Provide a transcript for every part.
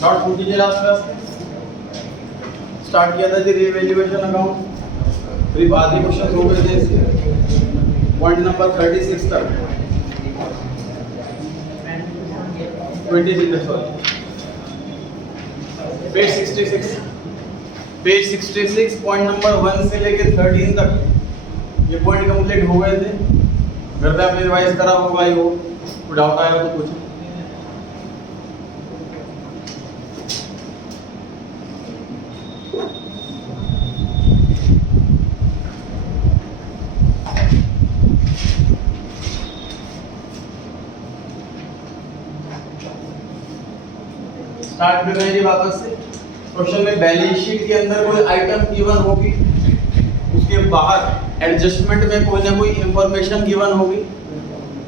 Short छूट कीजिए last class में स्टार्ट किया था जी रीवैल्यूएशन अकाउंट, फिर आधे क्वेश्चन हो गए थे पॉइंट नंबर 36 तक 26 सॉरी पेज 66 पॉइंट नंबर 1 से लेके 13 तक ये पॉइंट कंप्लीट हो गए थे। घर पे आपने रिवाइज करा होगा, ही हो कोई डाउट आया तो पूछो। स्टार्ट कर रहे हैं जी वापस से। क्वेश्चन में बैलेंस शीट के अंदर कोई आइटम गिवन होगी, उसके बाहर एडजस्टमेंट में कोई ना कोई इंफॉर्मेशन गिवन होगी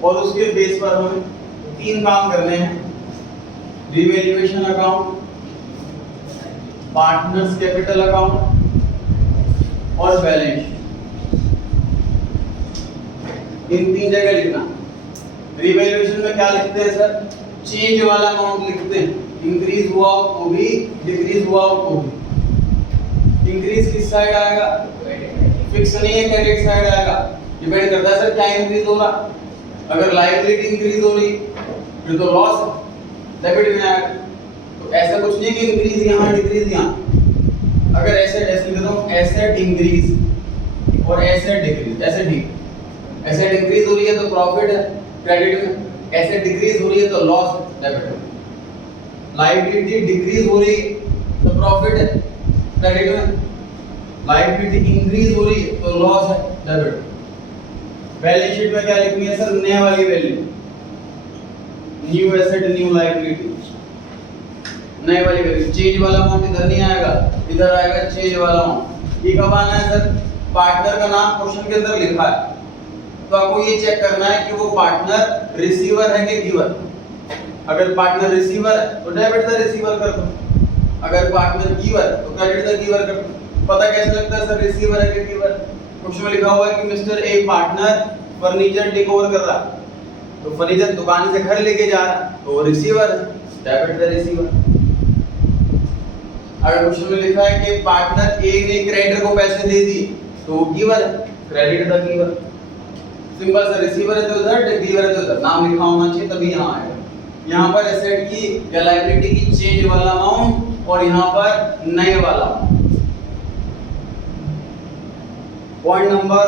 और उसके बेस पर हमें 3 काम करने हैं। Revaluation account, partners capital account और बैलेंस शीट, इन 3 जगह लिखना। रीवैल्यूएशन में क्या लिखते हैं सर? चेंज वाला अमाउंट लिखते हैं। इंक्रीज हुआ तो भी, डिक्रीज हुआ तो भी। इंक्रीज किस साइड आएगा? फिक्स नहीं है, क्रेडिट साइड आएगा। डिपेंड करता है सर क्या इंक्रीज हो रहा। अगर लायबिलिटी इंक्रीज हो रही फिर तो लॉस डेबिट में आएगा। तो ऐसा कुछ नहीं कि इंक्रीज यहाँ डिक्रीज यहाँ। अगर एसेट ऐसे लिख दो, एसेट इंक्रीज और एसेट डिक्रीज, एसेट इंक्रीज हो रही है तो प्रॉफिट है क्रेडिट में, एसेट डिक्रीज हो रही है तो लॉस डेबिट में। लायबिलिटी डिक्रीज हो रही है तो प्रॉफिट है क्रेडिट में, लायबिलिटी इंक्रीज हो रही है तो लॉस है डेबिट। बैलेंस शीट में क्या लिखनी है सर? नए वाली value, new asset new liability, नए वाली वैल्यू। चेंज वाला अमाउंट इधर नहीं आएगा, इधर आएगा चेंज वाला अमाउंट। ये कब आना है सर? पार्टनर का नाम क्वेश्चन के अंदर लिखा है तो आपको ये चेक करना है कि वो पार्टनर रिसीवर है कि गिवर। अगर पार्टनर रिसीवर है तो डेबिट द रिसीवर कर दो, अगर पार्टनर गिवर तो क्रेडिट द गिवर कर दो। पता कैसे लगता है सर रिसीवर है कि गिवर? क्वेश्चन में लिखा हुआ है कि Mr A partner furniture take over कर रहा है, तो फर्नीचर दुकान से घर लेके जा रहा है तो वो रिसीवर है, डेबिट द रिसीवर। अगर क्वेश्चन में लिखा है कि पार्टनर ए ने क्रेडिटर को पैसे दे दिए तो वो गिवर है, क्रेडिट द गिवर। सिंपल सा, रिसीवर है तो उधर, गिवर है तो उधर, नाम लिखा होना चाहिए तभी यहाँ आएगा। यहाँ पर एसेट की या लायबिलिटी की चेंज वाला अमाउंट और यहाँ पर नए वाला। पॉइंट नंबर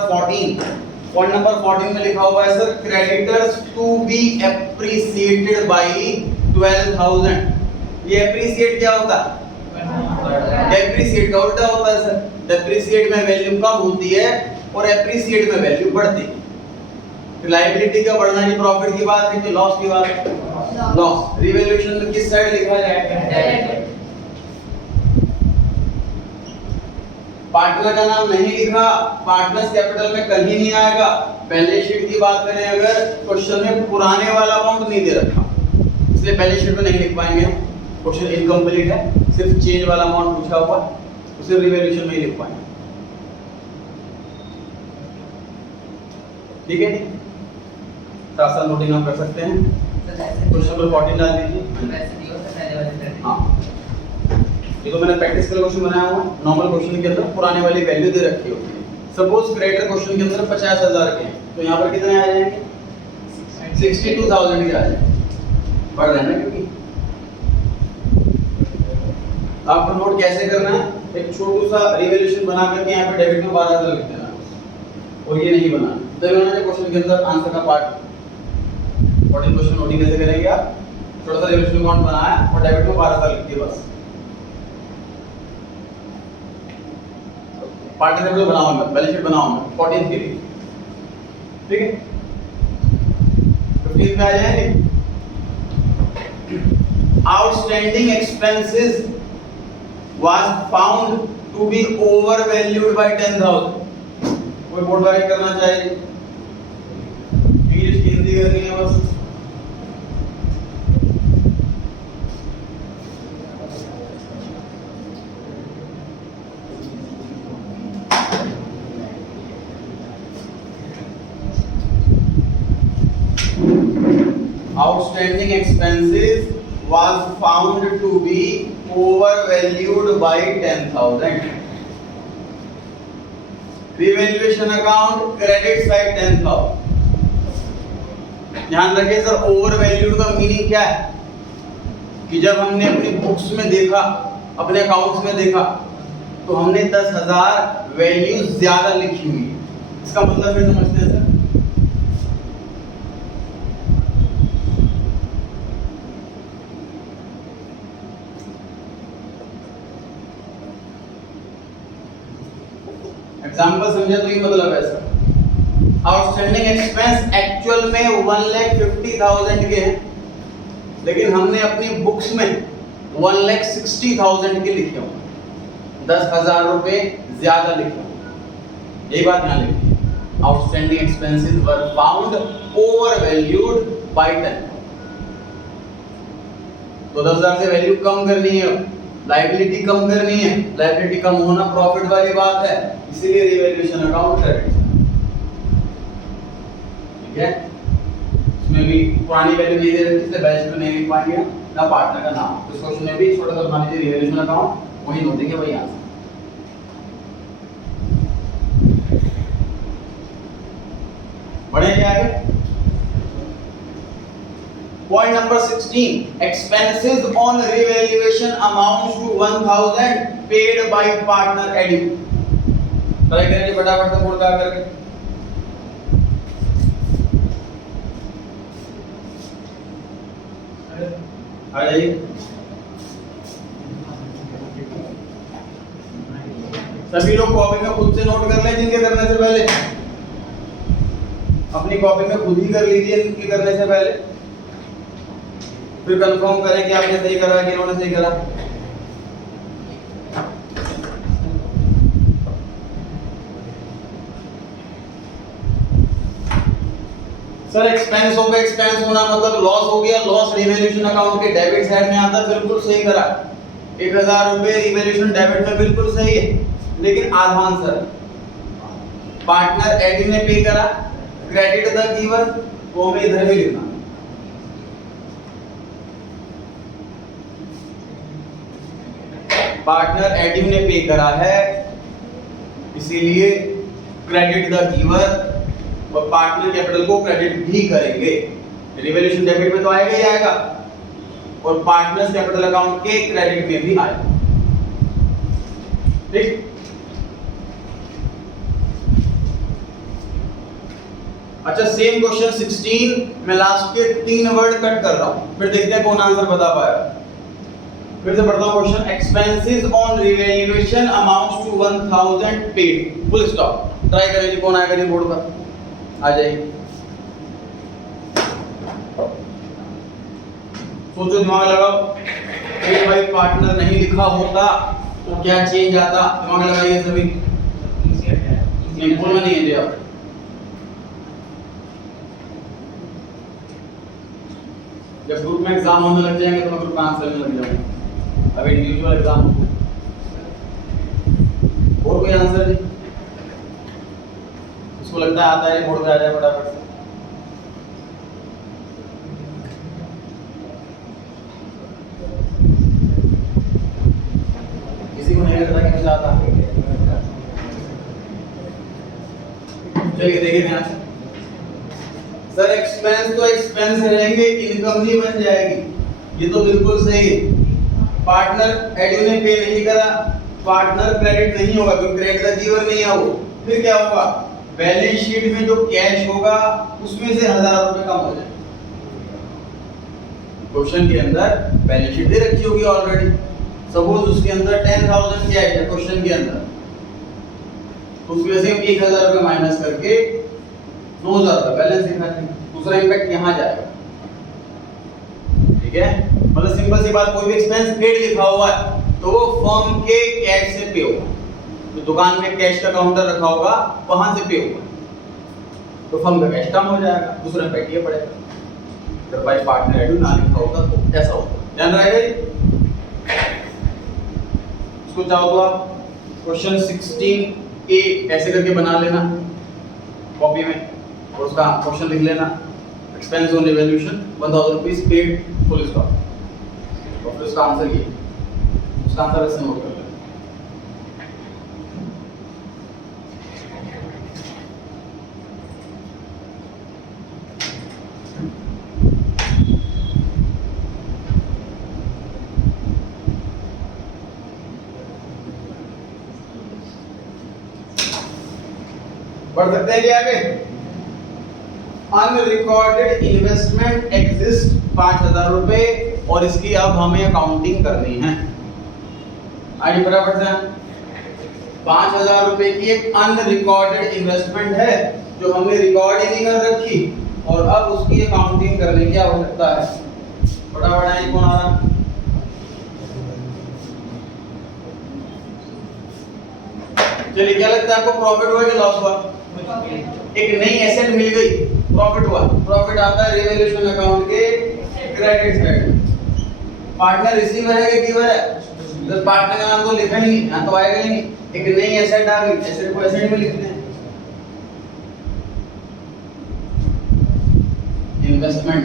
14 में लिखा हुआ है sir creditors to be appreciated by 12,000। ये एप्रिसिएट क्या होता है? डेप्रिसिएट का उल्टा होता है सर। डेप्रिसिएट में वैल्यू कम होती है और एप्रिसिएट में वैल्यू बढ़ती है। तो लायबिलिटी का बढ़ना ही प्रॉफिट की बात है कि लॉस की बात है? लॉस। रिवैल्यूएशन में किस साइड लिखा जाएगा? पार्टनर का नाम नहीं लिखा, पार्टनर्स कैपिटल में कहीं नहीं आएगा। बैलेंस शीट की बात करें अगर, क्वेश्चन में पुराने वाला अमाउंट नहीं दे रखा, इसलिए बैलेंस शीट में नहीं लिख पाएंगे हम। क्वेश्चन इनकम्प्लीट है, सिर्फ चेंज वाला अमाउंट पूछा हुआ, उसे रिवैल्यूएशन में ही लिख पाएंगे। ठीक है, साथ साथ नोटिंग आप कर सकते हैं। क्वेश्चन नंबर 14 डाल दीजिए। हाँ, ये तो मैंने प्रैक्टिस के लिए क्वेश्चन बनाया हुआ है। नॉर्मल क्वेश्चन के अंदर पुराने वाली वैल्यू दे रखी होती है। सपोज क्रेडिटर क्वेश्चन के अंदर 50,000 के हैं तो यहाँ पर कितने आ जाएंगे? 62,000 के आ जाएंगे। पढ़ रहे हैं ना? क्योंकि आपको नोट कैसे करना है, एक छोटू सा रिवैल्यूएशन बना करके यहाँ पे डेबिट में 12,000 लिख देना और ये नहीं बनाना। तभी उन्होंने क्वेश्चन के अंदर आंसर का पार्ट 14 क्वेश्चन नोटिंग कैसे करेंगे आप? छोटा सा रिवैल्यूएशन अकाउंट बनाया और डेबिट में 12,000 लिख दिया बस। पार्टनर टेबल बनाऊंगा, बैलेंस शीट बनाऊंगा 14 के लिए। ठीक है, 15 में आ जाएंगे। Outstanding expenses was found to be overvalued by 10,000। कोई बोर्ड लगा करना चाहिए, इंग्लिश की हिंदी करनी है बस। Outstanding expenses was found to be overvalued by 10,000. Revaluation account credit side 10,000. ध्यान रखिए सर, ओवरवैल्यूड का मीनिंग क्या है कि जब हमने अपनी बुक्स में देखा, अपने अकाउंट्स में देखा, तो हमने 10,000 वैल्यू ज्यादा लिखी हुई है। इसका मतलब फिर समझते हैं सर। एग्जाम्पल समझे तो ये मतलब है सर, आउटस्टैंडिंग एक्सपेंस एक्चुअल में 1,50,000 के हैं, लेकिन हमने अपनी बुक्स में 1,60,000 के लिखे हों, 10,000 रुपए ज्यादा लिखे हों। यही बात ध्यान रखिए, outstanding expenses were found overvalued by 10,000। तो 10,000 से वैल्यू कम करनी है, लायबिलिटी कम करनी है, लायबिलिटी कम होना प्रॉफिट वाली बात है, इसीलिए रिवैल्यूएशन अकाउंट क्रेडिट। ठीक है, इसमें भी पुरानी वैल्यू दे रखी, इसलिए बैच में नहीं लिख पाएंगे ना पार्टनर का नाम। तो इस क्वेश्चन में भी छोटा सा बना लीजिए रिवैल्यूएशन अकाउंट, वही नोट देंगे, वही आंसर। बढ़ेंगे आगे। Point number 16, expenses on revaluation amounts to 1,000 paid by partner edu। Try करेंगे फटाफट से बोर्ड का करके। आ जाइए, सभी लोग कॉपी में खुद से नोट कर लें जिनके करने से पहले, अपनी कॉपी में खुद ही कर लीजिए इनके करने से पहले, फिर कंफर्म करें कि आपने सही करा कि इन्होंने सही करा। सर एक्सपेंस पे एक्सपेंस होना मतलब लॉस हो गया, लॉस रिवैल्यूएशन अकाउंट के डेबिट साइड में आता है, बिल्कुल सही करा। 1,000 रुपए रिवैल्यूएशन डेबिट में बिल्कुल सही है, लेकिन आधा आंसर पार्टनर एडी ने पे करा, क्रेडिट द गिवर, वो हमें इधर भी लिखना। पार्टनर एडी ने पे करा है, इसीलिए क्रेडिट द गिवर, और पार्टनर कैपिटल को क्रेडिट भी करेंगे। रिवैल्यूएशन डेबिट में तो आएगा ही आएगा, और पार्टनर्स कैपिटल अकाउंट के क्रेडिट में भी आएगा। ठीक, अच्छा सेम क्वेश्चन 16 में लास्ट के 3 वर्ड कट कर रहा हूं, फिर देखते हैं कौन आंसर बता पाएगा। फिर से पढ़ता हूं question, expenses on revaluation amounts to 1,000 paid, full stop. Try करें जी कौन आएगा जी बोर्ड पर, आ जाइए, सोचो, दिमाग लगाओ। एक भाई पार्टनर नहीं लिखा होता तो क्या चेंज आता, दिमाग लगाइए सभी। नहीं बोलना नहीं है जी आप। जब ग्रुप में एग्जाम होने लग जाएंगे तो मैं ग्रुप में आंसर लेने लग जाऊंगा, अभी इंडिविजुअल एग्जाम हो। और कोई आंसर नहीं, इसको लगता है आता है, बोर्ड पे आ जाए फटाफट से। किसी को नहीं लगता कि मुझे आता? चलिए देखिए ध्यान से। सर एक्सपेंस तो एक्सपेंस रहेंगे, इनकम नहीं बन जाएगी, ये तो बिल्कुल सही है। पार्टनर एडू ने पे नहीं करा, पार्टनर क्रेडिट नहीं होगा, क्योंकि क्रेडिट द गिवर नहीं है वो। फिर क्या होगा, बैलेंस शीट में जो कैश होगा उसमें से 1,000 रुपए कम हो जाएगा। क्वेश्चन के अंदर बैलेंस शीट दे रखी होगी ऑलरेडी, सपोज उसके अंदर 10,000 कैश है क्वेश्चन के अंदर, तो उसमें से 1,000 रुपए माइनस करके 2,000 रुपए बैलेंस दिखाते हैं। दूसरा इंपैक्ट यहाँ जाएगा। ठीक है, मतलब सिंपल सी बात, कोई भी एक्सपेंस पेड लिखा हुआ है तो वो फर्म के कैश से पे होगा, तो दुकान में कैश का काउंटर रखा होगा वहां से पे होगा, तो फर्म का कैश कम हो जाएगा। दूसरा इंपैक्ट ये पड़ेगा, जब भाई पार्टनर एडू ना लिखा होगा तो ऐसा होगा, ध्यान रहेगा। इसको चाहो तो आप क्वेश्चन 16A ऐसे करके बना लेना कॉपी में, और उसका क्वेश्चन लिख लेना, expense on revaluation 1,000 rupees paid, full stop. और फिर उसका आंसर ये, उसका आंसर ऐसे नोट कर लें। पढ़ सकते हैं क्या आगे? अनरिकॉर्डेड इन्वेस्टमेंट एग्जिस्ट 5,000 रुपए और इसकी अब हमें अकाउंटिंग करनी है। आगे फटाफट से 5,000 रुपए की एक अनरिकॉर्डेड इन्वेस्टमेंट है जो हमने रिकॉर्ड ही नहीं कर रखी और अब उसकी अकाउंटिंग करने की आवश्यकता है। फटाफट आइए, कौन आ रहा? चलिए, क्या लगता है आपको, प्रॉफिट हुआ कि लॉस हुआ? एक नई एसेट मिल गई, प्रॉफिट हुआ। प्रॉफिट आता है रिवैल्यूएशन अकाउंट के क्रेडिट साइड में। पार्टनर रिसीवर है कि गिवर है? तो पार्टनर का नाम तो लिखा नहीं, यहां तो आएगा ही नहीं। एक नई एसेट आ गई, एसेट को एसेट में लिखते हैं। Investment,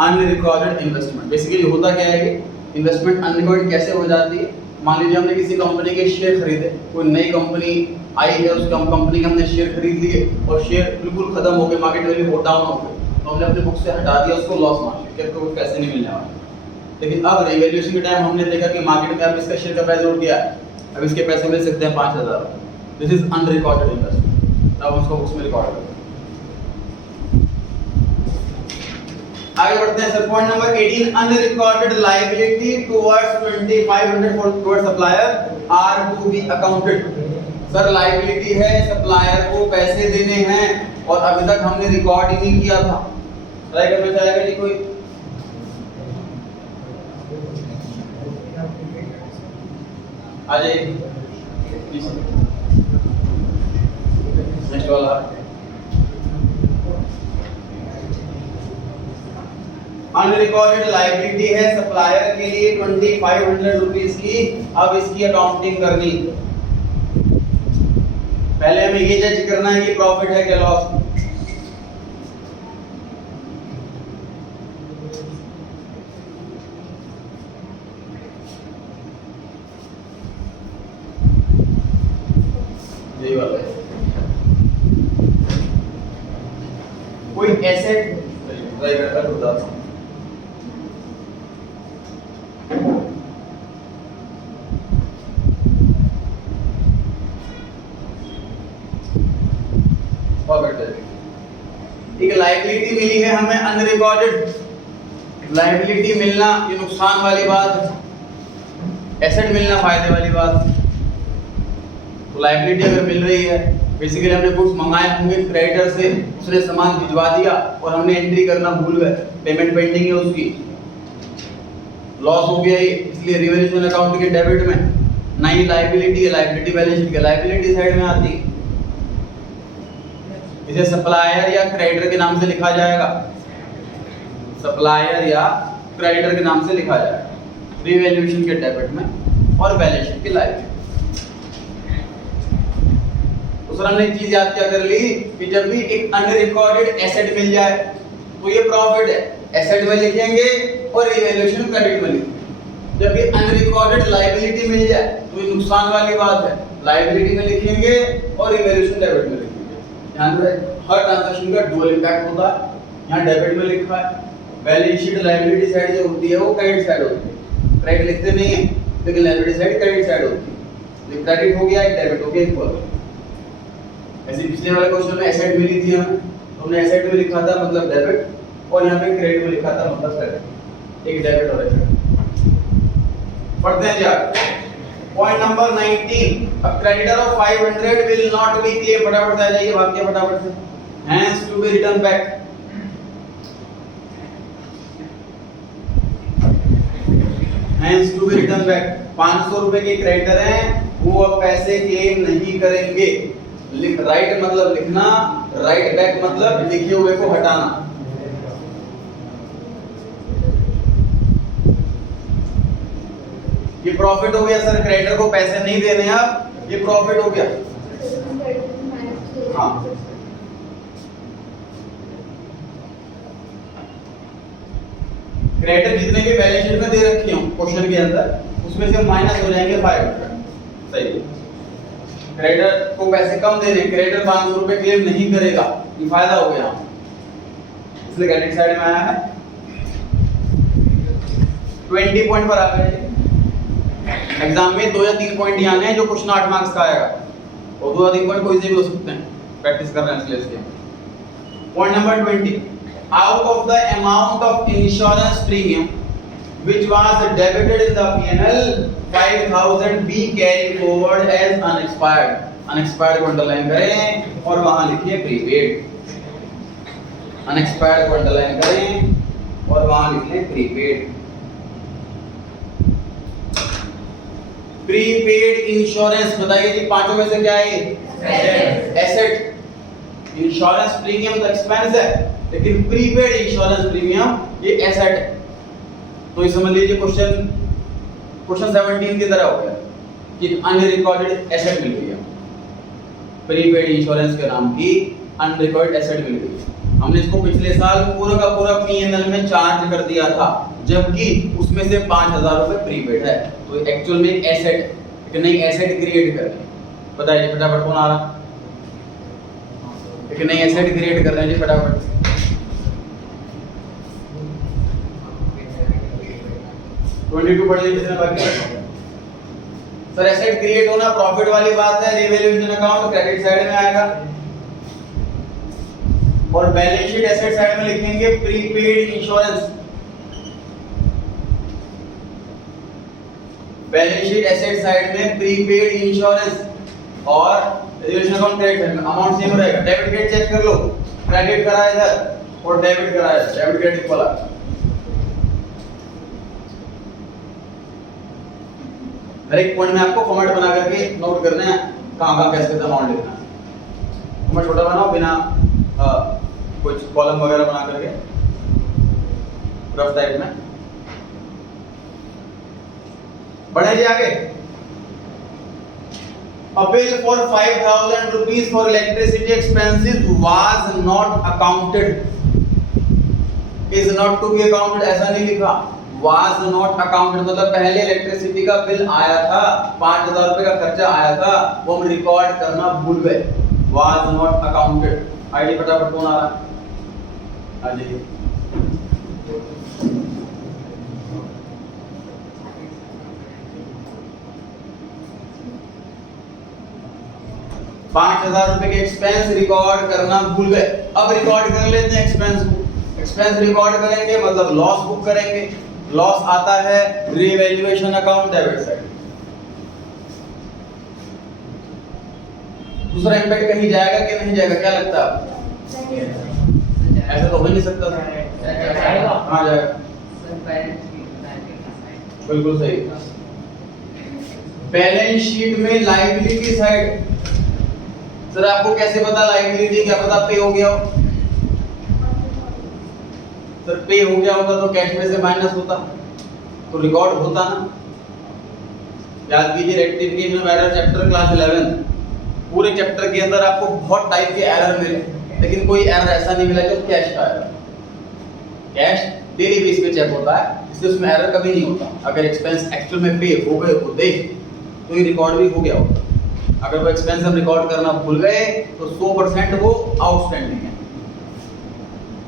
unrecorded investment. बेसिकली होता क्या है कि इन्वेस्टमेंट अनरिकॉर्डेड कैसे हो जाती है? मान लीजिए हमने किसी कंपनी के शेयर खरीदे, कोई नई कंपनी आई है, उस कंपनी के हमने शेयर खरीद लिए और शेयर बिल्कुल खत्म हो गए, मार्केट वैल्यू बहुत डाउन हो गई, तो हमने अपने बुक से हटा दिया, उसको लॉस मान लिया कि आपको पैसे नहीं मिलने वाले। लेकिन अब रिवैल्यूएशन के टाइम हमने देखा कि मार्केट में अब इसका शेयर का प्राइस उठ गया, अब इसके पैसे मिल सकते हैं 5,000। दिस इज अनरिकॉर्डेड इन्वेस्टमेंट, तब उसको बुक्स में रिकॉर्ड करते हैं। आगे बढ़ते हैं sir, point number 18, unrecorded liability towards 2500 towards supplier are to be accounted. Sir liability है, सप्लायर को पैसे देने हैं और अभी तक हमने रिकॉर्ड ही नहीं किया था। ट्राई करना चाहेगा जी कोई? आ जाइए नेक्स्ट वाला। अनरिकॉर्डेड लायबिलिटी है सप्लायर के लिए 2500 रुपीस की, अब इसकी अकाउंटिंग करनी। पहले हमें ये जज करना है कि प्रॉफिट है क्या लॉस। यही वाला कोई एसेट ट्राई करता होता है। एक लायबिलिटी मिली है हमें अनरिकॉर्डेड। लायबिलिटी मिलना ये नुकसान वाली बात, एसेट मिलना फायदे वाली बात। तो लायबिलिटी अगर मिल रही है, बेसिकली हमने गुड्स मंगाए होंगे क्रेडिटर से, उसने सामान भिजवा दिया और हमने एंट्री करना भूल गए, पेमेंट पेंडिंग है उसकी, लॉस हो गया ये, इसलिए रिवैल्यूएशन अकाउंट के डेबिट में ना ही लायबिलिटी है, लायबिलिटी बैलेंस शीट के लायबिलिटी साइड में आती है। इसे सप्लायर या क्रेडिटर के नाम से लिखा जाएगा, सप्लायर या क्रेडिटर के नाम से लिखा जाएगा रिवैल्यूएशन के डेबिट में और बैलेंस शीट की लायबिलिटी। तो सर हमने एक चीज याद क्या कर ली कि जब भी एक अनरिकॉर्डेड एसेट मिल जाए तो ये प्रॉफिट है, एसेट में लिखेंगे और रिवैल्यूएशन क्रेडिट में लिखेंगे। जब ये अनरिकॉर्डेड लायबिलिटी मिल जाए तो ये नुकसान वाली बात है, लायबिलिटी में लिखेंगे और रिवैल्यूएशन डेबिट में लिखेंगे। ध्यान रहे हर ट्रांजैक्शन का डुअल इंपैक्ट होता है। यहाँ डेबिट में लिखा है, बैलेंस शीट लायबिलिटी साइड जो होती है वो क्रेडिट साइड होती है, क्रेडिट लिखते नहीं है लेकिन लायबिलिटी साइड क्रेडिट साइड होती है। ये क्रेडिट हो गया, एक डेबिट हो गया, इक्वल। ऐसे पिछले वाले क्वेश्चन में एसेट मिली थी हमें, तो हमने एसेट में लिखा था मतलब डेबिट और यहाँ पे क्रेडिट में लिखा था मतलब क्रेडिट, एक डेबिट और एक क्रेडिट। पढ़ते हैं यार point number 19, a creditor of 500 will not be claimed। फटाफट से आ जाइए, वाक्य फटाफट से, hence to be returned back। hence to be returned back 500 रुपए के क्रेडिटर हैं, वो अब पैसे क्लेम नहीं करेंगे। राइट मतलब लिखना, राइट बैक मतलब लिखे हुए को हटाना। ये प्रॉफिट हो गया सर, क्रेडिटर को पैसे नहीं देने आप, ये प्रॉफिट हो गया। हाँ क्रेडिटर जितने भी बैलेंस शीट में दे रखे हो क्वेश्चन के अंदर उसमें से माइनस हो जाएंगे 500। सही। क्रेडिटर को पैसे कम दे रहे, क्रेडिटर 500 रुपए क्लेम नहीं करेगा, ये फायदा हो गया, इसलिए क्रेडिट साइड में आया है। 20 पॉइंट पर आ गए। एग्जाम में 2 या 3 पॉइंट ही आने हैं जो क्वेश्चन 8 मार्क्स का आएगा, और 2 या 3 पॉइंट कोई से भी हो सकते हैं, प्रैक्टिस कर रहे हैं इसलिए। Point number 20, out of the amount of insurance premium which was debited in the P&L, 5000 be carried forward as unexpired। unexpired को अंडरलाइन करें और वहां लिखिए प्रीपेड। unexpired को अंडरलाइन करें और वहां लिखिए प्रीपेड। प्रीपेड इंश्योरेंस बताइए जी, पांचों में से क्या है? एसेट। इंश्योरेंस प्रीमियम तो एक्सपेंस है, लेकिन प्रीपेड इंश्योरेंस प्रीमियम ये एसेट है। तो ये समझ लीजिए क्वेश्चन 17 की तरह हो गया कि अनरिकॉर्डेड एसेट मिल गई है, प्रीपेड इंश्योरेंस के नाम की अनरिकॉर्डेड एसेट मिल गई है। हमने इसको पिछले साल पूरा का पूरा P&L में चार्ज कर दिया था, जबकि उसमें से 5000 रुपए प्रीपेड है, तो एक्चुअल में एक एसेट है, एक नई एसेट क्रिएट कर रहे हैं। बताइए फटाफट कौन आ रहा? एक नई एसेट क्रिएट कर रहे हैं जी, फटाफट। ट्वेंटी टू पढ़ लीजिए बाकी। सर एसेट क्रिएट होना प्रॉफिट वाली बात है, रिवैल्यूएशन अकाउंट क्रेडिट साइड में आएगा, और बैलेंस शीट एसेट साइड में लिखेंगे prepaid insurance. Balance sheet asset side में प्रीपेड इंश्योरेंस और रिवैल्यूएशन अकाउंट क्रेडिट साइड में अमाउंट सेम रहेगा। डेबिट क्रेडिट चेक कर लो, क्रेडिट करा है इधर और डेबिट करा है, डेबिट क्रेडिट इक्वल है। हर एक पॉइंट में आपको फॉर्मेट बना करके नोट करना है कहां कैसे अमाउंट लिखना है। फॉर्मेट छोटा बनाओ बिना कुछ कॉलम वगैरह बना करके रफ टाइप में। बढ़े जी आगे। A bill for 5000 rupees for electricity expenses was not accounted, is not to be accounted ऐसा नहीं लिखा, was not accounted मतलब पहले इलेक्ट्रिसिटी का बिल आया था, 5000 रुपए का खर्चा आया था, वो हम रिकॉर्ड करना भूल गए, was not accounted। आईडी फटाफट कौन आ रहा है? हाँ जी 5000 रुपए के एक्सपेंस रिकॉर्ड करना भूल गए। अब रिकॉर्ड कर लेते हैं एक्सपेंस को। एक्सपेंस रिकॉर्ड करेंगे मतलब लॉस बुक करेंगे। लॉस आता है रिवैल्यूएशन अकाउंट डेबिट साइड। दूसरा इंपैक्ट कहीं जाएगा कि नहीं जाएगा, क्या लगता है आपको? ऐसा तो हो नहीं सकता था। कहाँ जाएगा? बिल्कुल सही। बैलेंस शीट में लायबिलिटी साइड। सर आपको कैसे पता लायबिलिटी, क्या पता पे हो गया हो? सर पे हो गया होता तो कैश में से माइनस होता तो रिकॉर्ड होता ना। याद कीजिए rectification of error chapter class 11, पूरे चैप्टर के अंदर आपको बहुत टाइप के एरर मिले, लेकिन कोई एरर ऐसा नहीं मिला जो कैश का एरर। कैश डेली बेस पे चेक होता है, इसलिए उसमें एरर कभी नहीं होता। अगर एक्सपेंस एक्चुअल में पे हो गए होते तो ये रिकॉर्ड भी हो गया होता। अगर वो एक्सपेंस हम रिकॉर्ड करना भूल गए तो 100% वो आउटस्टैंडिंग है।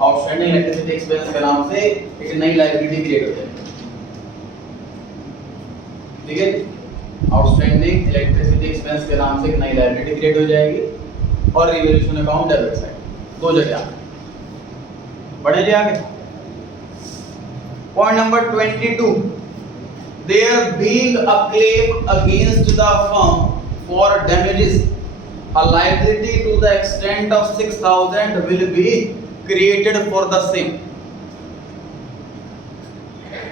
आउटस्टैंडिंग इलेक्ट्रिसिटी एक्सपेंस के नाम से एक नई लायबिलिटी क्रिएट हो जाएगी। ठीक है, आउटस्टैंडिंग इलेक्ट्रिसिटी एक्सपेंस के नाम से एक नई लायबिलिटी क्रिएट हो जाएगी और रिवैल्यूएशन अकाउंट डेबिट साइड, दो जगह। बढ़े जी आगे। Point number 22, there being a claim against the firm for damages, a liability to the extent of 6000 will be created for the same.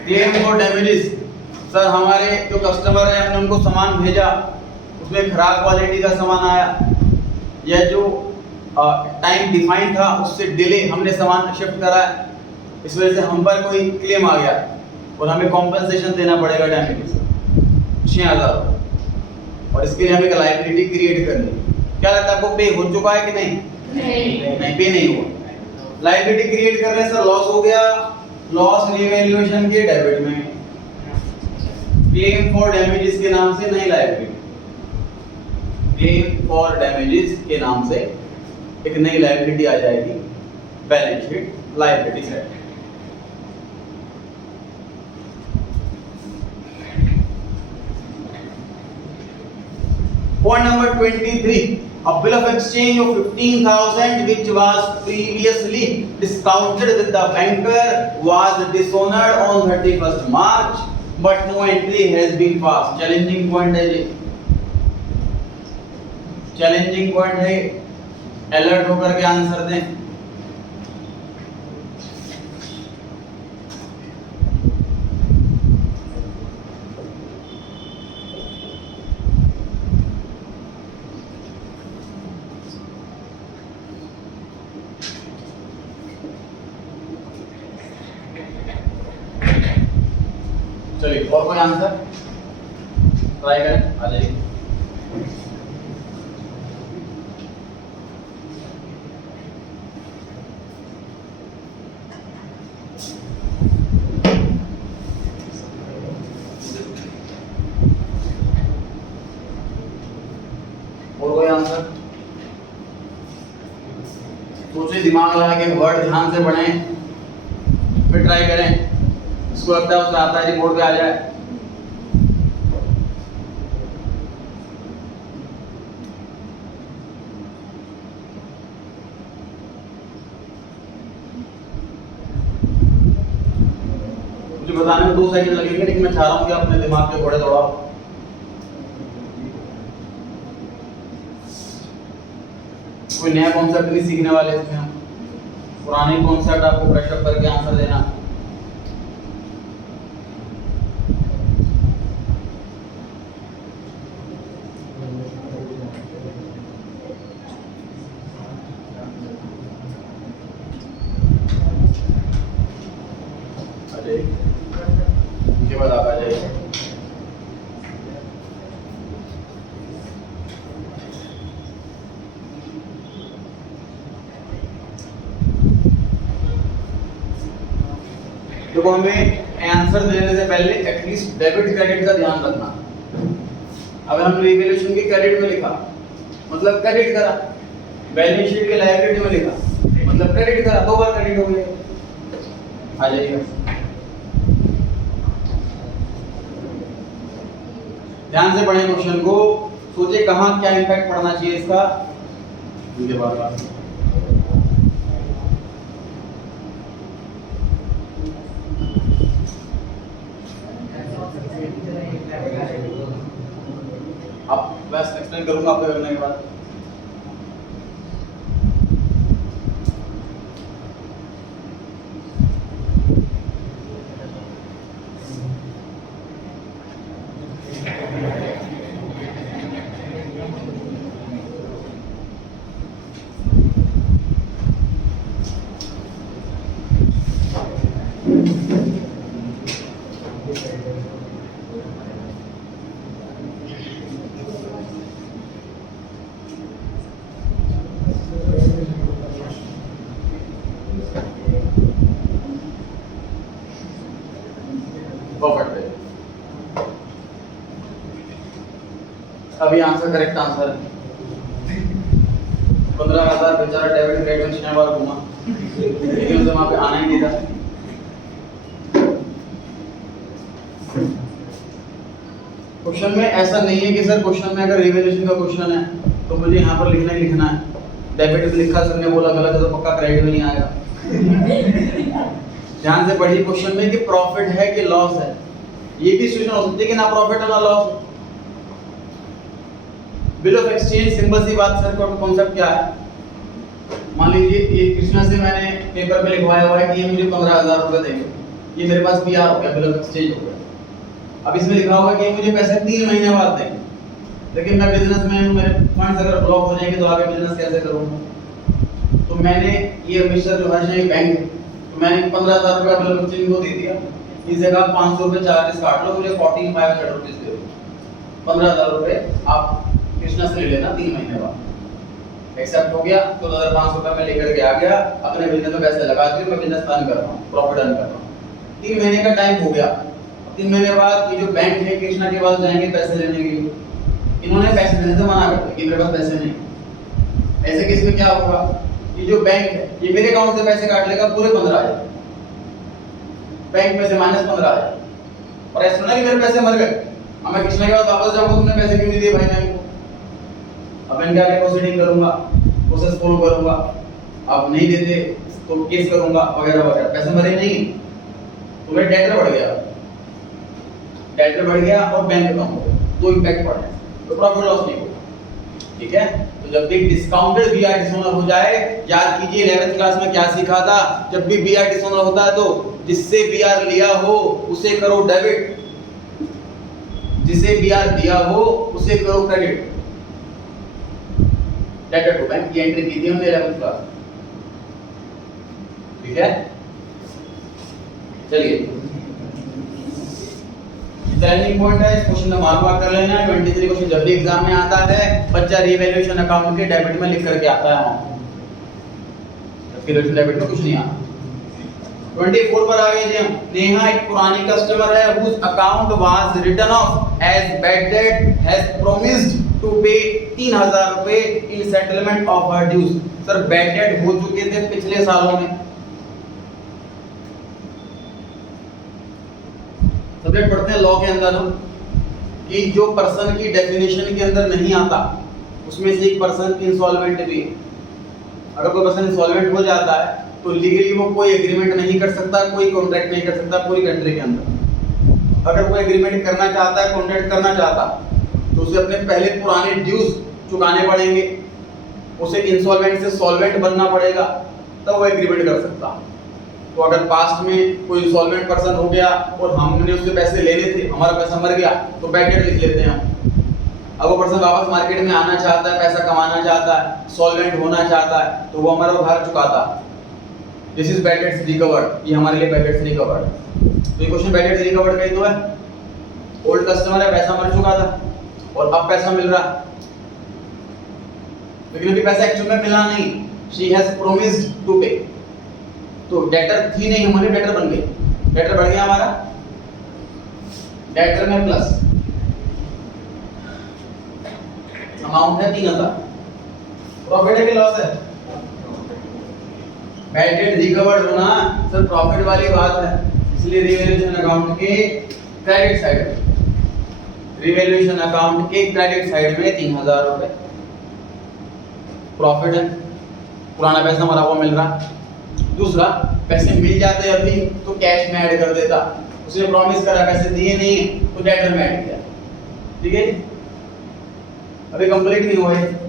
Claim for damages, sir हमारे जो customer है हमने उनको सामान भेजा, उसमें खराब क्वालिटी का सामान आया, या जो टाइम डिफाइन था उससे डिले हमने सामान शिफ्ट करा, इस वजह से हम पर कोई क्लेम आ गया और हमें कॉम्पेंसेशन देना पड़ेगा डैमेजेस 6000, और इसके लिए हमें एक लायबिलिटी क्रिएट करनी है। क्या लगता है आपको पे हो चुका है कि नहीं? नहीं पे नहीं हुआ। लायबिलिटी क्रिएट कर रहे हैं, सर लॉस हो गया लॉस रिवैल्यूएशन के डेबिट में, क्लेम फॉर डैमेजेस के नाम से नई लायबिलिटी, क्लेम फॉर डैमेजेस के नाम से एक नई लायबिलिटी आ जाएगी balance sheet liability side. Point number 23, a bill of exchange of 15,000 which was previously discounted with the banker was dishonored on 31st March but no entry has been passed. Challenging point है ये, challenging point है, alert होकर के answer दें। चलिए और कोई answer try करें, आ जाइए। और कोई आंसर? सोचे, दिमाग लगा के वर्ड ध्यान से पढ़ें, फिर ट्राई करें। इसको लगता है उसका आता है रिपोर्ट पे आ जाए। मुझे बताने में 2 सेकंड लगेंगे, लेकिन मैं चाह रहा हूं कि अपने दिमाग के घोड़े दौड़ाओ। कोई नया कॉन्सेप्ट नहीं सीखने वाले इसमें हम, पुराने कॉन्सेप्ट आपको ब्रश अप करके आंसर देना। उनके बाद आप आ जाइए। देखो, हमें आंसर देने से पहले एटलीस्ट डेबिट क्रेडिट का ध्यान रखना। अगर हमने रिवैल्यूएशन के क्रेडिट में लिखा मतलब क्रेडिट करा, बैलेंस शीट के लायबिलिटी में लिखा मतलब क्रेडिट करा, 2 बार क्रेडिट हो गया। आ जाइए, ध्यान से पढ़ें क्वेश्चन को, सोचे कहाँ क्या इम्पैक्ट पड़ना चाहिए इसका। उनके बाद अब बस एक्सप्लेन करूंगा आपको करने के बाद। अभी आंसर करेक्ट आंसर है। 15,000 बेचारा डेबिट क्रेडिट में 6 बार घूमा, लेकिन उसे वहां पे आना ही नहीं था। क्वेश्चन में ऐसा नहीं है कि सर क्वेश्चन में अगर रिवैल्यूएशन का क्वेश्चन है तो मुझे यहाँ पर लिखना ही लिखना है। डेबिट में लिखा, सर ने बोला गलत है तो पक्का क्रेडिट में नहीं आएगा। ध्यान से पढ़िए क्वेश्चन में कि प्रॉफिट है कि लॉस है। ये भी सिचुएशन हो सकती है कि ना प्रॉफिट है ना loss. Bill of exchange simple सी बात, सर कॉन्सेप्ट क्या है? मान लीजिए ये कृष्णा से मैंने पेपर पे लिखवाया हुआ है कि ये मुझे 15,000 रुपए देंगे, ये मेरे पास बीआर हो गया, बिल ऑफ एक्सचेंज हो गया। अब इसमें लिखा होगा कि मुझे पैसे 3 महीने बाद देंगे, लेकिन मैं बिजनेसमैन हूं, मेरे फंड्स अगर ब्लॉक हो जाएंगे तो आगे बिजनेस कैसे करूंगा? तो मैंने ये मिस्टर जो हर्षाई बैंक है, तो मैंने 15,000 रुपए बिल ऑफ एक्सचेंज को दे दिया। इस जगह 500 रुपए चार्जेस काट लो, मुझे 14,500 रुपीस दे दो। 15,000 रुपए आप कृष्णा से ले लेना 3 महीने बाद। एक्सेप्ट हो गया तो 1500 रुपए मैं लेकर के आ गया, अपने बिजनेस में पैसे लगा दिए, मैं बिजनेस रन कर रहा हूँ, प्रॉफिट अर्न कर रहा हूँ। 3 महीने का टाइम हो गया, 3 महीने बाद ये जो बैंक है कृष्णा के पास जाएंगे पैसे लेने के लिए, इन्होंने पैसे देने से मना कर दिया कि मेरे पास पैसे नहीं। ऐसे केस में क्या होगा, ये जो बैंक है ये मेरे अकाउंट से पैसे काट लेगा पूरे 15,000, बैंक में से -15,000, और ऐसा ना कि मेरे पैसे मर गए, अब मैं कृष्णा के पास वापस जाऊंगा, तुमने पैसे क्यों नहीं दिए भाई बैंक को। अब मैं क्या प्रोसीडिंग करूंगा, प्रोसेस फॉलो करूंगा, अब नहीं देते तो केस करूंगा वगैरह वगैरह, पैसे मरे नहीं तो मेरा डेटर बढ़ गया, डेटर बढ़ गया और बैंक कम हो गया, तो इम्पैक्ट पड़ा, तो प्रॉफिट लॉस नहीं होगा। ठीक है, तो जब भी डिस्काउंटेड बीआर डिसऑनर हो जाए, याद कीजिए 11th क्लास में क्या सीखा था, जब भी बीआर डिसऑनर होता है तो जिससे बीआर लिया हो उसे करो डेबिट, जिसे बीआर दिया हो उसे करो क्रेडिट। डेटर टू बैंक की एंट्री की थी हमने 11th क्लास। ठीक है, चलिए टर्निंग पॉइंट है, इस क्वेश्चन में मार्क कर लेना है। 23 क्वेश्चन जब भी एग्जाम में आता है बच्चा रिवैल्यूएशन अकाउंट के डेबिट में लिख करके आता है, जबकि डेबिट में कुछ नहीं आता। 24 पर आ गए जी हम। नेहा एक पुरानी कस्टमर है whose account was written off as bad debt has promised to pay 3,000 रुपए in settlement of her dues। Sir bad debt हो चुके थे पिछले सालों में। सब्जेक्ट पढ़ते हैं लॉ के अंदर हम कि जो पर्सन की डेफिनेशन के अंदर नहीं आता उसमें से एक पर्सन इंसॉल्वेंट भी है। अगर कोई पर्सन इंसॉल्वेंट हो जाता है तो लीगली वो कोई एग्रीमेंट नहीं कर सकता, कोई कॉन्ट्रैक्ट नहीं कर सकता पूरी कंट्री के अंदर। अगर कोई एग्रीमेंट करना चाहता है, कॉन्ट्रैक्ट करना चाहता तो उसे अपने पहले पुराने ड्यूज चुकाने पड़ेंगे, उसे इंसॉल्वेंट से सॉल्वेंट बनना पड़ेगा, तब वो एग्रीमेंट कर सकता। तो अगर पास्ट में कोई इंसॉल्वेंट पर्सन हो गया और हमने उससे पैसे लेने थे, हमारा पैसा मर गया, तो बैड डेट लिख लेते हैं हम। अब वो पर्सन वापस मार्केट में आना चाहता है, पैसा कमाना चाहता है, सॉल्वेंट होना चाहता है, तो वो हमारा उधार चुकाता। This is bad debts recovered, ये हमारे लिए बैड डेट्स रिकवर्ड। तो ये क्वेश्चन बैड डेट्स रिकवर्ड का ही तो है। ओल्ड कस्टमर है, पैसा मर चुका था और अब पैसा मिल रहा, लेकिन अभी पैसा एक्चुअल में मिला नहीं। शी हैज प्रोमिस्ड टू पे, तो डेटर थी नहीं, हमारे डेटर बन गए, डेटर बढ़ गया हमारा, डेटर में प्लस अमाउंट है 3,000, प्रॉफिट है कि लॉस है? बैड डेट रिकवर्ड होना सर प्रॉफिट वाली बात है, इसलिए रिवैल्यूएशन अकाउंट के क्रेडिट साइड में, रिवैल्यूएशन अकाउंट के क्रेडिट साइड में 3,000 रुपए प्रॉफिट है, पुराना पैसा हमारा वो मिल रहा। दूसरा, पैसे मिल जाते अभी तो कैश में ऐड कर देता, उसने प्रॉमिस करा पैसे दिए नहीं तो डेटर में ऐड किया। ठीक है, अभी कंप्लीट नहीं हुआ है।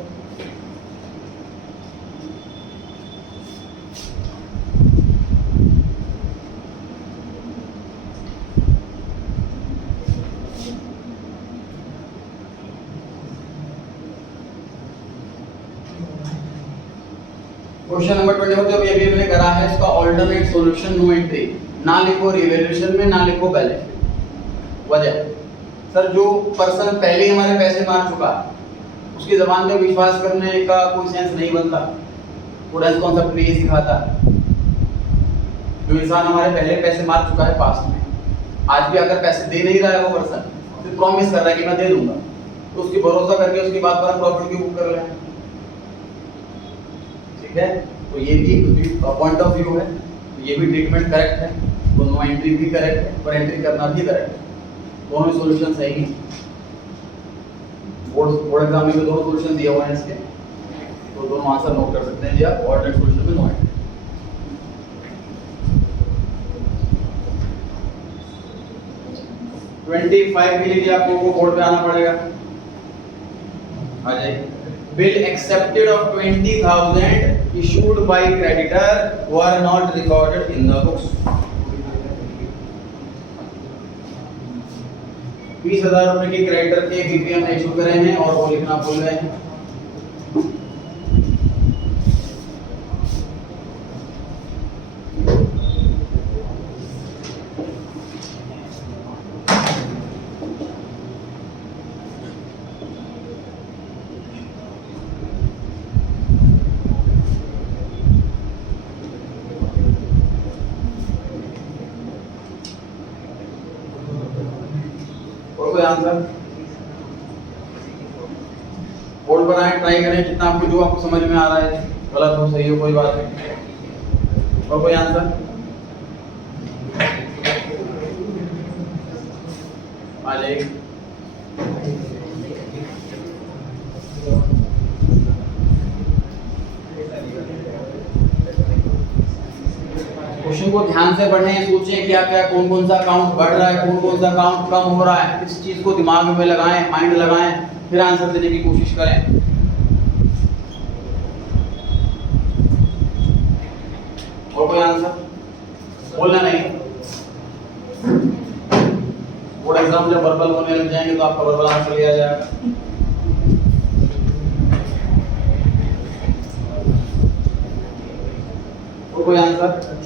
क्वेश्चन नंबर 24 जो अभी हमने करा है इसका ऑल्टरनेट सॉल्यूशन नो एंट्री, ना लिखो रिवैल्यूएशन में, ना लिखो बैलेंस शीट। वजह सर जो पर्सन पहले हमारे पैसे मार चुका उसकी जबान पे विश्वास करने का कोई सेंस नहीं बनता, पूरा इस कॉन्सेप्ट में ये सिखाता है। जो इंसान हमारे पहले पैसे मार चुका है पास्ट में, आज भी अगर पैसे दे नहीं रहा है वो पर्सन, फिर प्रॉमिस कर रहा है कि मैं दे दूंगा, तो उसकी भरोसा करके उसकी बात पर हम प्रॉफिट की बुक कर रहे हैं। ठीक है, तो ये भी पॉइंट ऑफ व्यू है, ये भी ट्रीटमेंट करेक्ट है, तो नो एंट्री भी करेक्ट है और एंट्री करना भी करेक्ट है, दोनों सॉल्यूशन सही हैं। बोर्ड एग्जाम में दोनों सॉल्यूशन दिए हुए हैं इसके, तो दोनों आंसर नोट कर सकते हैं जी आप। ऑल्टरनेट सॉल्यूशन में नो एंट्री। ट्वेंटी 25 के लिए आपको वो बोर्ड पे आना पड़ेगा, आ जाइए। Bill accepted of 20,000 issued by creditor were not recorded in the books। 20,000 रुपए के क्रेडिटर के बीपीएम हमने इशू करे हैं और वो लिखना भूल गए हैं। और कोई आंसर? बोर्ड बनाएं, ट्राई करें जितना आपको जो आपको समझ में आ रहा है, गलत हो सही हो कोई बात नहीं। और कोई आंसर? आ जाइए। क्वेश्चन को ध्यान से पढ़ें, सोचें क्या क्या कौन कौन सा अकाउंट बढ़ रहा है, कौन कौन सा अकाउंट कम हो रहा है, इस चीज को दिमाग में लगाएं, माइंड लगाएं, फिर आंसर देने की कोशिश करें। और कोई आंसर? बोलना नहीं। बोर्ड एग्जाम जब वर्बल होने लग जाएंगे तो आपका वर्बल आंसर लिया जाएगा। और कोई answer?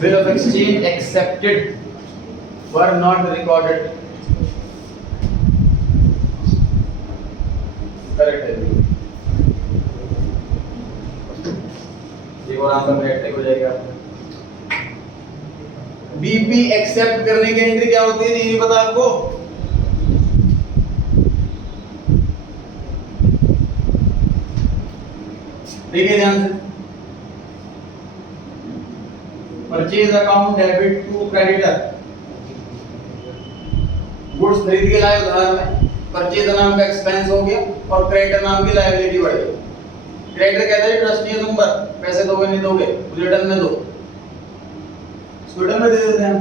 Bill of exchange accepted were not recorded. Correct है। एक और आंसर करेक्ट हो जाएगा। बीपी एक्सेप्ट करने की एंट्री क्या होती है नहीं पता आपको? देखिए ध्यान से, purchase account debit to creditor, goods खरीद के लाए उधार में, परचेज नाम का एक्सपेंस हो गया और क्रेडिटर नाम की लायबिलिटी बढ़ गई। क्रेडिटर कहता है ट्रस्ट नहीं है तुम पर, पैसे दोगे नहीं दोगे, रिटर्न में दो, रिटर्न में दे देते हैं।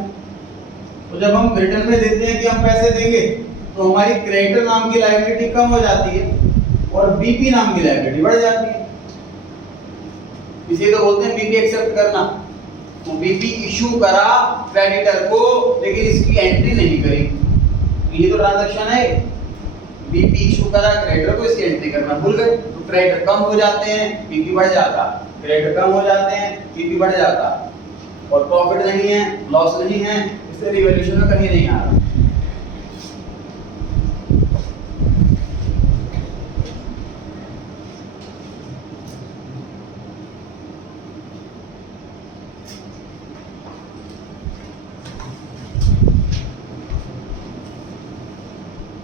तो जब हम रिटर्न में देते हैं कि हम पैसे देंगे तो हमारी क्रेडिटर नाम की लायबिलिटी कम हो जाती है और बीपी नाम की लायबिलिटी बढ़ जाती है। इसी तो बोलते हैं बीपी एक्सेप्ट करना। तो बीपी इशू करा क्रेडिटर को लेकिन इसकी एंट्री नहीं करी, ये तो ट्रांजैक्शन है। बीपी इशू करा क्रेडिटर को, इसकी एंट्री करना भूल गए तो क्रेडिटर कम हो जाते हैं, बीपी बढ़ जाता। क्रेडिटर कम हो जाते हैं, बीपी बढ़ जाता। और प्रॉफिट नहीं है, लॉस नहीं है, इससे रिवैल्यूएशन में कहीं नहीं आ रहा।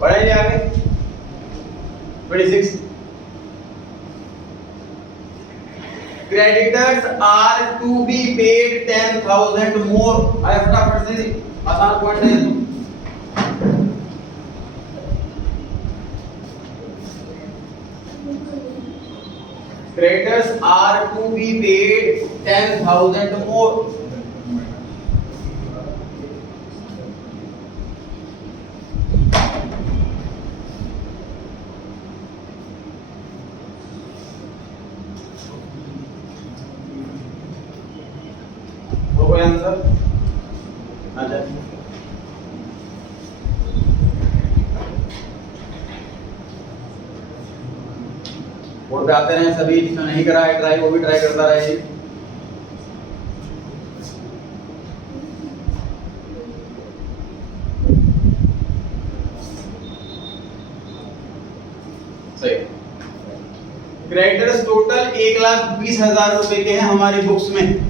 बढ़ाइए आगे 26। Creditors are to be paid 10,000 more। आया फटाफट से, आसान पॉइंट है ये। Creditors are to be paid 10,000 more। कोई आंसर? अच्छा, बोर्ड पे आते रहे सभी, जिसने नहीं करा है ट्राई वो भी ट्राई करता रहे। सही। क्रेडिटर्स टोटल 1,20,000 रुपए के हैं हमारी बुक्स में।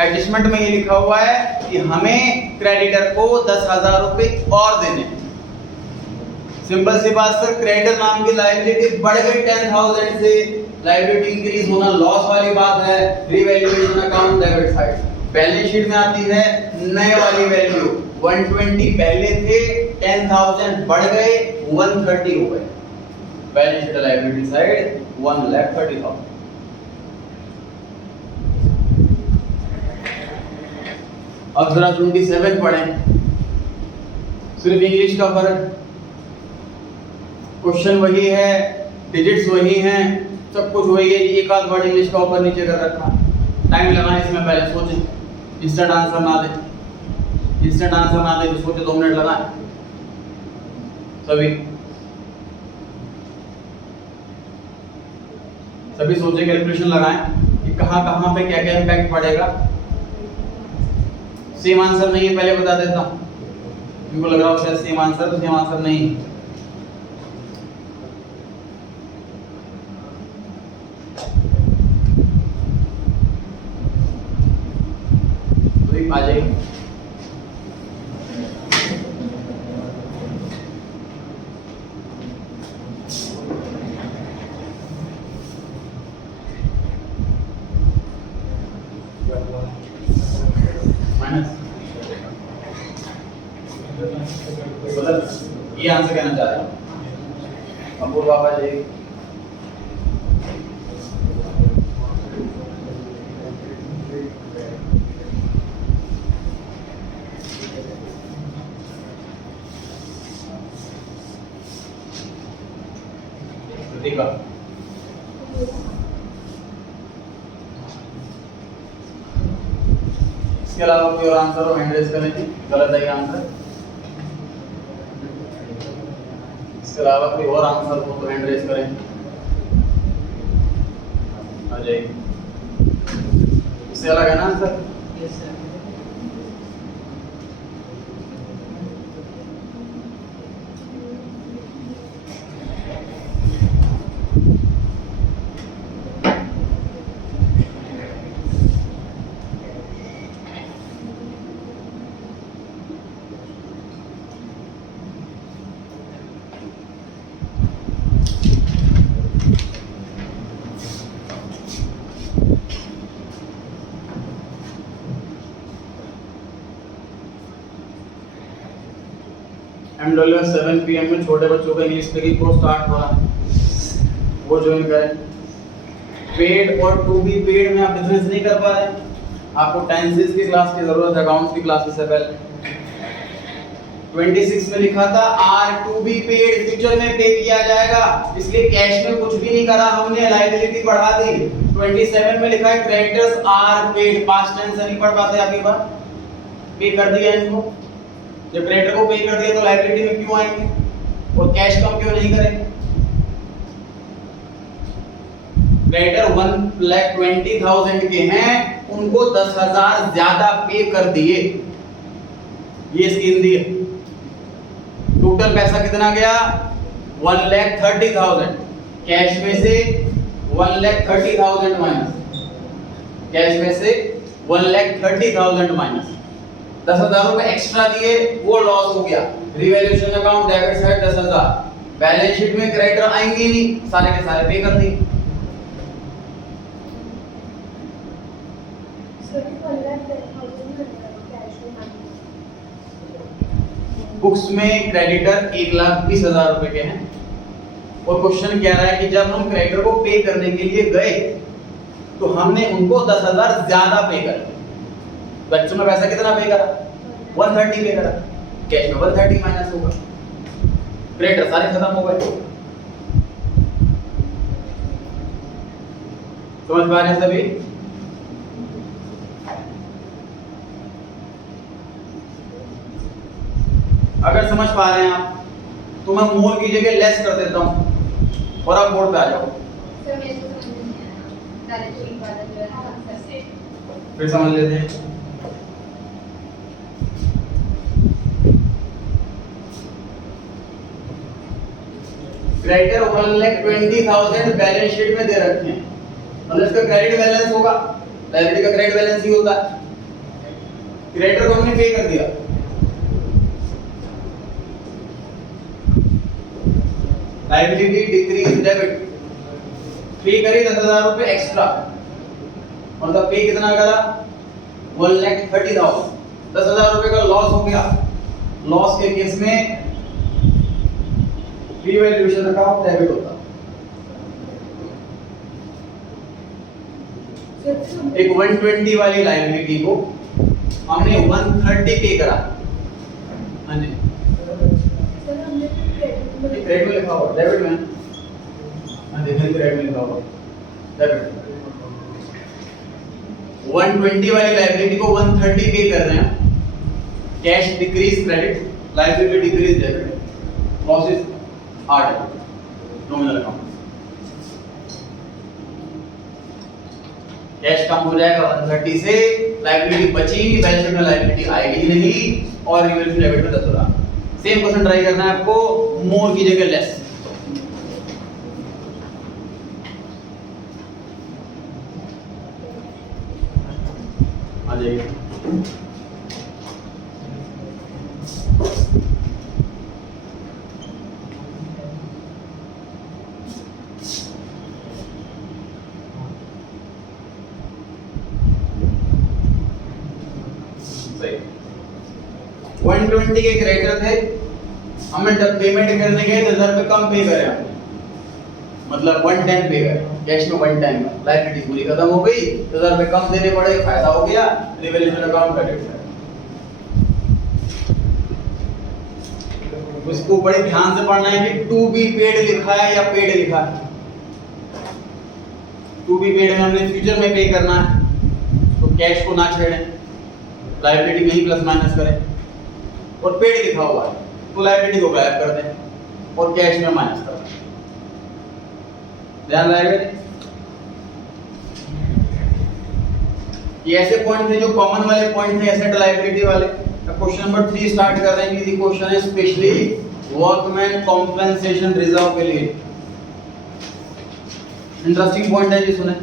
एडजस्टमेंट में ये लिखा हुआ है कि हमें क्रेडिटर को 10,000 रुपए और देने। सिंपल सी बात सर, क्रेडिटर नाम की लायबिलिटी बढ़ गई 10,000 से, लायबिलिटी इंक्रीज होना लॉस वाली बात है। Revaluation account debit side, balance sheet में आती है नए वाली वैल्यू 120 पहले थे, 10,000 बढ़ गए 130 हो गए। Balance sheet liability side 1,30,000। अब जरा 27 पढ़ें, सिर्फ इंग्लिश का फर्क, क्वेश्चन वही है, डिजिट्स वही हैं, सब कुछ वही है। एक आध वर्ड इंग्लिश का ऊपर नीचे कर रखा। टाइम लगाएं इसमें, पहले सोचें, इंस्टेंट आंसर ना दे, इंस्टेंट आंसर ना दे तो सोचे 2 मिनट लगाएं सभी सोचे, कैलकुलेशन लगाएं कि कहाँ पे क्या क्या इम्पैक्ट पड़ेगा। सेम आंसर नहीं है, पहले बता देता हूँ। इनको लग रहा हो शायद सेम आंसर, तो सेम आंसर नहीं। तो आ जाइए। ये आंसर कहना चाह रहे हैं। अपूर्व बाबा जी, कृतिका, इसके अलावा कोई और आंसर हो हैंड रेज करें जी। गलत है ये आंसर। इसके अलावा कोई और आंसर हो तो हैंड रेज करें। आ जाइए। इससे अलग है ना answer? Yes sir. MW 7 PM में छोटे बच्चों का इंग्लिश स्पीकिंग कोर्स स्टार्ट हो रहा है, वो ज्वाइन करें। पेड और टू बी पेड में आप डिफरेंस नहीं कर पा रहे हैं, आपको टेंसेस की क्लास की जरूरत है, अकाउंट्स की क्लासेस से पहले। 26 में लिखा था are to be paid, future में पे किया जाएगा, इसलिए कैश में कुछ भी नहीं करा हमने, लायबिलिटी बढ़ा दी। 27 में लिखा है creditors are paid, past tense नहीं पढ़ पाते आप, एक बार पे कर दिया इनको। जब क्रेडिटर को पे कर दिया तो लायबिलिटी में क्यों आएंगे और कैश कम क्यों नहीं करेंगे? क्रेडिटर 1,20,000 के हैं, उनको 10,000 ज्यादा पे कर दिए, ये स्कीम दी है। टोटल पैसा कितना गया? 1,30,000। कैश में से 1,30,000 माइनस, कैश में से 1,30,000 माइनस 10,000 रुपए एक्स्ट्रा दिए, वो लॉस हो गया। Revaluation account debit side 10,000, balance sheet में क्रेडिटर आएंगे नहीं, सारे के सारे पे कर दिए। बुक्स में क्रेडिटर 1,20,000 रुपए के हैं और क्वेश्चन कह रहा है कि जब हम क्रेडिटर को पे करने के लिए गए तो हमने उनको 10,000 ज्यादा पे कर दिए। बच्चों में पैसा कितना पे करा? 130 पे करा, कैश में 130 माइनस होगा, क्रेडिटर सारे खत्म हो गए। समझ पा रहे हैं सभी? अगर समझ पा रहे हैं आप तो मैं मोर की जगह लेस कर देता हूं और आप बोर्ड पे आ जाओ। सर मेरे को समझ नहीं आया, डायरेक्ट शीट वाला जो है आंसर से फिर समझ लेते हैं। क्रेडिटर 1,20,000 बैलेंस शीट में दे रखे हैं, मतलब इसका क्रेडिट बैलेंस होगा, लायबिलिटी का क्रेडिट बैलेंस ही होता है। क्रेडिटर को हमने पे कर दिया, लायबिलिटी डिक्रीज डेबिट, पे करी 10,000 रुपए एक्स्ट्रा, मतलब पे कितना करा? 1,30,000, 10,000 रुपए का लॉस हो गया। लॉस के केस में रिवैल्यूएशन अकाउंट डेबिट होता। एक 120 वाली लायबिलिटी को हमने 130 पे करा। हाँ जी, सर हमने क्रेडिट में लिखा हुआ, डेबिट में। हाँ देखिए क्रेडिट में लिखा हुआ डेबिट। 120 वाली लायबिलिटी को 130 पे कर रहे हैं, cash decrease credit, liability decrease debit, losses are debit, nominal account. Cash कम हो जाएगा 130 से, लायबिलिटी बची, बैलेंस शीट में लायबिलिटी आएगी नहीं और रिवैल्यूएशन डेबिट में 10,000। सेम क्वेश्चन ट्राई करना है आपको, मोर की जगह लेस। आ जाइए। सही। 120 के क्रेडिटर थे, हमें जब पेमेंट करने गए तो 1000 रुपये कम पे करे हमने, मतलब 110 पे करे, कैश में 110 में लायबिलिटी पूरी खत्म हो गई, 1000 रुपये कम देने पड़े, फायदा हो गया, रिवैल्यूएशन अकाउंट क्रेडिट। उसको बड़े ध्यान से पढ़ना है कि टू बी पेड लिखा है या पेड लिखा है। टू बी पेड में हमने फ्यूचर में पे करना है, तो कैश को ना छेड़ें, लायबिलिटी में ही प्लस माइनस करें, और पेड लिखा हुआ है तो लायबिलिटी को गायब कर दें और कैश में माइनस कर दें। ध्यान रहेगा। ये ऐसे पॉइंट थे जो कॉमन वाले पॉइंट थे एसेट लायबिलिटी वाले। क्वेश्चन नंबर 3 स्टार्ट कर रहे हैं कि क्वेश्चन है स्पेशली वर्कमैन कॉम्पेंसेशन रिजर्व के लिए। इंटरेस्टिंग पॉइंट है जी, सुने।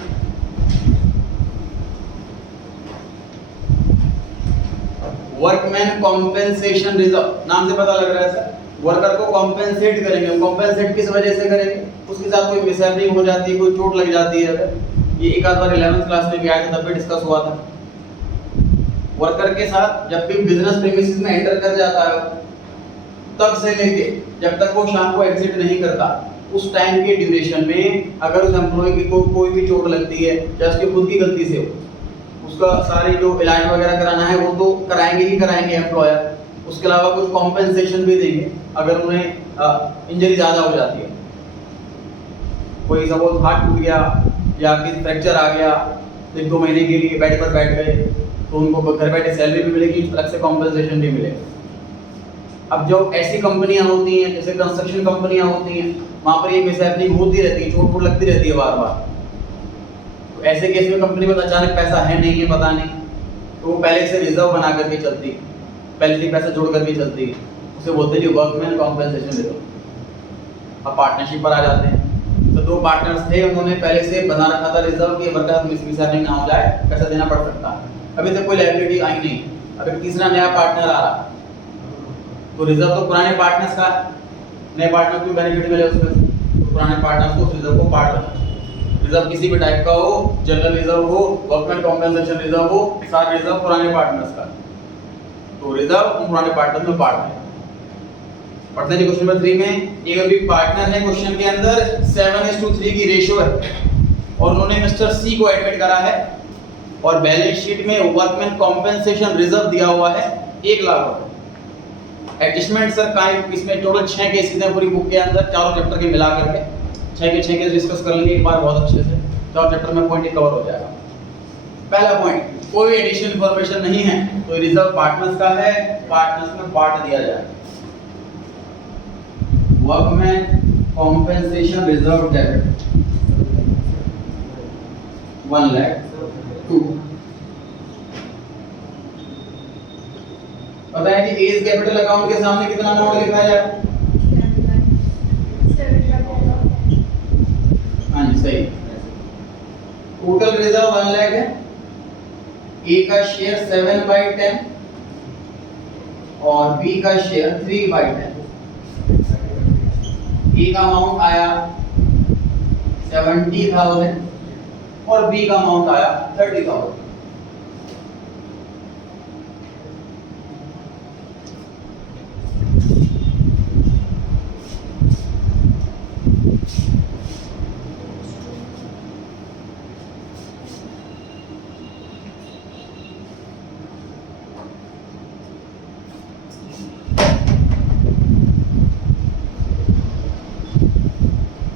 वर्कमैन कॉम्पेंसेशन रिजर्व, नाम से पता लग रहा है सर, वर्कर को कॉम्पेंसेट करेंगे। कॉम्पेंसेट किस वजह से करेंगे? उसके साथ कोई मिसहैपनिंग हो जाती है, कोई चोट लग जाती है। अगर ये एक आध बार 11th क्लास में भी आया था, तब भी डिस्कस हुआ था। वर्कर के साथ जब भी बिजनेस प्रीमिसेस में एंटर कर जाता है, तब से लेके जब तक वो शाम को एग्जिट नहीं करता, उस टाइम के ड्यूरेशन में अगर उस एम्प्लॉय की कोई भी चोट लगती है या उसकी खुद की गलती से हो, उसका सारी जो इलाज वगैरह कराना है वो तो कराएंगे ही कराएंगे एम्प्लॉयर, उसके अलावा कुछ कॉम्पेंसेशन भी देंगे अगर उन्हें इंजरी ज़्यादा हो जाती है। कोई सपोज हाथ टूट गया या किसी फ्रैक्चर आ गया, 1-2 महीने के लिए बेड पर बैठ गए, तो उनको घर बैठे सैलरी भी मिलेगी, उस तरह से कॉम्पेंसेशन भी मिलेगा। अब जो ऐसी कंपनियां होती हैं, जैसे कंस्ट्रक्शन कंपनियां होती हैं, वहाँ पर ये मिसहैपनिंग होती रहती है, चोट लगती रहती है बार बार। तो ऐसे केस में कंपनी में अचानक पैसा है नहीं है, पता नहीं, तो वो पहले से रिजर्व बना करके चलती है, पहले से पैसा जोड़ करके चलती है, उसे बोलते हैं वर्कमैन कॉम्पेंसेशन रिजर्व। अब पार्टनरशिप पर आ जाते हैं, तो 2 पार्टनर्स थे, उन्होंने पहले से बना रखा था रिजर्व कि वर्कर मिसहैपनिंग ना हो जाए, पैसा देना पड़ सकता है। अभी तक कोई लायबिलिटी आई नहीं, अब एक तीसरा नया पार्टनर आ रहा, तो रिजर्व तो पुराने पार्टनर्स का, नए पार्टनर को बेनिफिट मिले उसमें, तो पुराने पार्टनर्स को उस रिजर्व को पार्ट करना। रिजर्व किसी भी टाइप का हो, जनरल रिजर्व हो, वर्कमैन कॉम्पेंसेशन रिजर्व हो, सारे रिजर्व पुराने पार्टनर्स का, तो रिजर्व उन पुराने पार्टनर्स में पार्ट है। पढ़ते हैं क्वेश्चन नंबर 3 में, एक अभी पार्टनर है, क्वेश्चन के अंदर 7:3 की रेशियो है, और उन्होंने मिस्टर सी को एडमिट करा है, और बैलेंस शीट में वर्कमैन कॉम्पेंसेशन रिजर्व दिया हुआ है 1 लाख रुपए। एडजस्टमेंट सर का इसमें टोटल 6 केसेस हैं पूरी बुक के अंदर, चारों चैप्टर के मिला करके 6 के डिस्कस कर लेंगे एक बार बहुत अच्छे से, चारों चैप्टर में पॉइंट कवर हो जाएगा। पहला पॉइंट, कोई एडिशनल इंफॉर्मेशन नहीं है तो रिजर्व पार्टनर्स का है, पार्टनर्स में पार्ट दिया जाएगा। Workman compensation reserve debit 1 lakh 2। पता है कि एज कैपिटल अकाउंट के सामने कितना अमाउंट लिखा जाए? हाँ जी सही। टोटल रिजर्व 1 लाख है, ए का शेयर 7/10 और बी का शेयर 3/10। ए का अमाउंट आया 70,000 और बी का अमाउंट आया 30,000।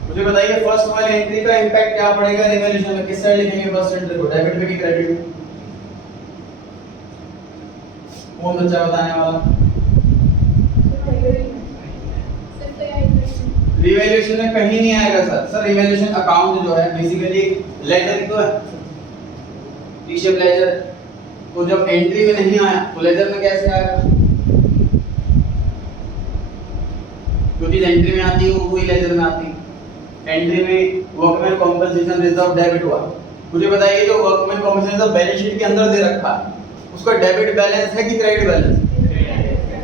मुझे बताइए फर्स्ट वाली एंट्री का इंपैक्ट क्या पड़ेगा रिवैल्यूएशन में? किस साइड लिखेंगे फर्स्ट एंट्री को, डेबिट में कि क्रेडिट में? कौन बच्चा बताने वाला? रिवैल्यूएशन में कहीं नहीं आएगा सर। सर रिवैल्यूएशन अकाउंट जो है बेसिकली लेजर तो है, टी शेप लेजर, तो जब एंट्री में नहीं आया तो लेजर में कैसे आएगा? चीज एंट्री में आती है और वही लेजर में आती है। एंट्री में वर्कमैन कॉम्पेंसेशन रिजर्व डेबिट हुआ। मुझे बताइए जो वर्कमैन कॉम्पेंसेशन बैलेंस शीट के अंदर दे रखा है उसका डेबिट बैलेंस है कि क्रेडिट बैलेंस?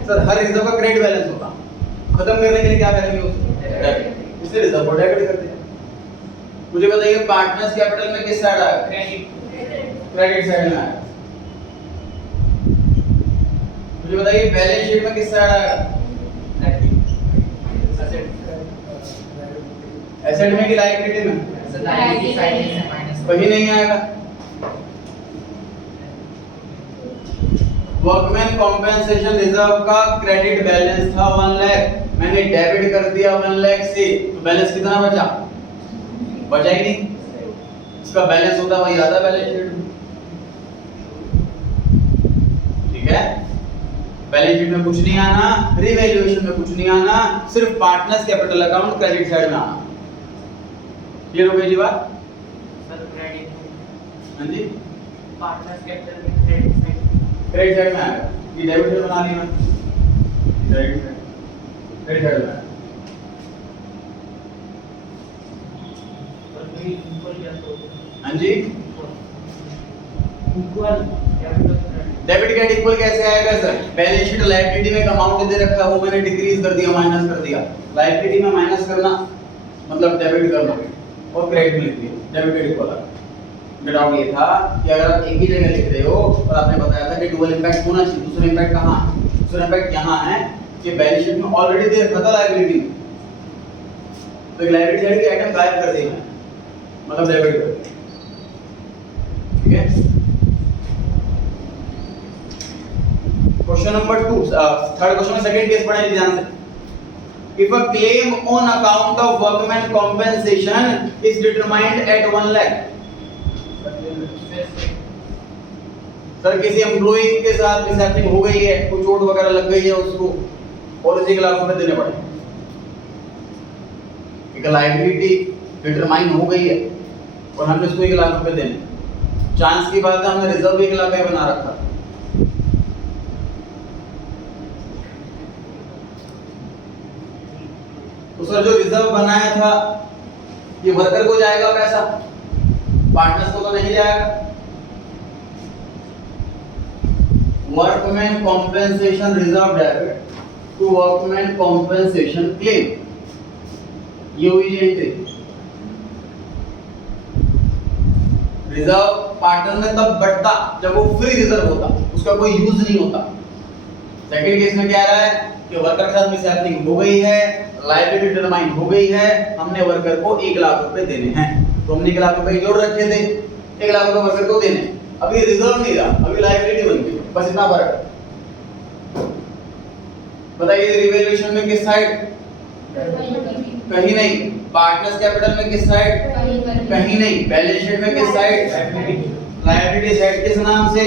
सर हर रिजर्व का क्रेडिट बैलेंस होगा, खत्म करने के लिए क्या करेंगे उसको? डेबिट, इसलिए रिजर्व को डेबिट करते हैं। मुझे बताइए पार्टनर्स कैपिटल में किस साइड आएगा? क्रेडिट साइड में आएगा। मुझे बताइए बैलेंस शीट में किस साइड आएगा? एसेट में कि लायबिलिटी में? कहीं नहीं आएगा। वर्कमैन कॉम्पेंसेशन रिजर्व का क्रेडिट बैलेंस था 1 लाख, मैंने डेबिट कर दिया 1 लाख से, तो बैलेंस कितना बचा? बचा ही नहीं। इसका बैलेंस होता वही आता बैलेंस शीट में, ठीक है। बैलेंस शीट में कुछ नहीं आना, रिवैल्यूएशन में कुछ नहीं आना, सिर्फ partners capital account credit side में आना। क्लियर हो गई जी बात? सर क्रेडिट, हाँ जी, पार्टनर्स कैपिटल में क्रेडिट साइड में आएगा। ये डेबिट साइड बना ली मैंने, क्रेडिट साइड में। हाँ जी, equal capital debit credit equal कैसे आएगा सर? बैलेंस शीट लायबिलिटी में अमाउंट दे रखा है वो मैंने डिक्रीज कर दिया, माइनस कर दिया। लायबिलिटी में माइनस करना मतलब डेबिट करना, और क्रेडिट में लिख दिया डेबिट क्रेडिट इक्वल। डाउट ये था कि अगर आप एक ही जगह लिख रहे हो और आपने बताया था कि डुअल इंपैक्ट होना चाहिए, दूसरा इंपैक्ट कहां है? दूसरा इंपैक्ट यहां है कि बैलेंस शीट में ऑलरेडी दे रखा था लायबिलिटी में, तो लायबिलिटी साइड की आइटम गायब कर दी मैंने, मतलब डेबिट कर दिया, ठीक है। क्वेश्चन नंबर 2, थर्ड क्वेश्चन में सेकंड केस पढ़े ध्यान से। If a claim on account of workman compensation is determined at 1 lakh, sir किसी एम्प्लॉई के साथ मिसहैपनिंग हो गई है, कोई चोट वगैरह लग गई है उसको, और उसे 1 लाख रुपए देने पड़े, एक लायबिलिटी डिटरमाइन हो गई है और हमने उसको 1 लाख रुपए देने। चांस की बात है हमने रिजर्व 1 लाख का बना रखा, तो सर जो रिजर्व बनाया था ये वर्कर को जाएगा पैसा, पार्टनर्स को तो नहीं जाएगा। Workman compensation reserve debit to workman compensation claim, ये हुई एंट्री। रिजर्व पार्टनर में तब बढ़ता जब वो फ्री रिजर्व होता, उसका कोई यूज नहीं होता। सेकंड केस में क्या रहा है कि वर्कर के साथ मिसहैपनिंग हो गई है, लायबिलिटी डिटरमाइन हो गई है, हमने वर्कर को 1 लाख रुपए देने हैं, तो हमने 1 लाख रुपए जोड़ रखे थे, 1 लाख रुपए वर्कर को देने, अभी रिजर्व नहीं रहा, अभी लायबिलिटी बन गई, बस इतना फर्क है। बताइए रिवैल्यूएशन में किस साइड? कहीं नहीं। पार्टनर्स कैपिटल में किस साइड? कहीं नहीं। बैलेंस शीट में किस साइड? Liability side. किस नाम से?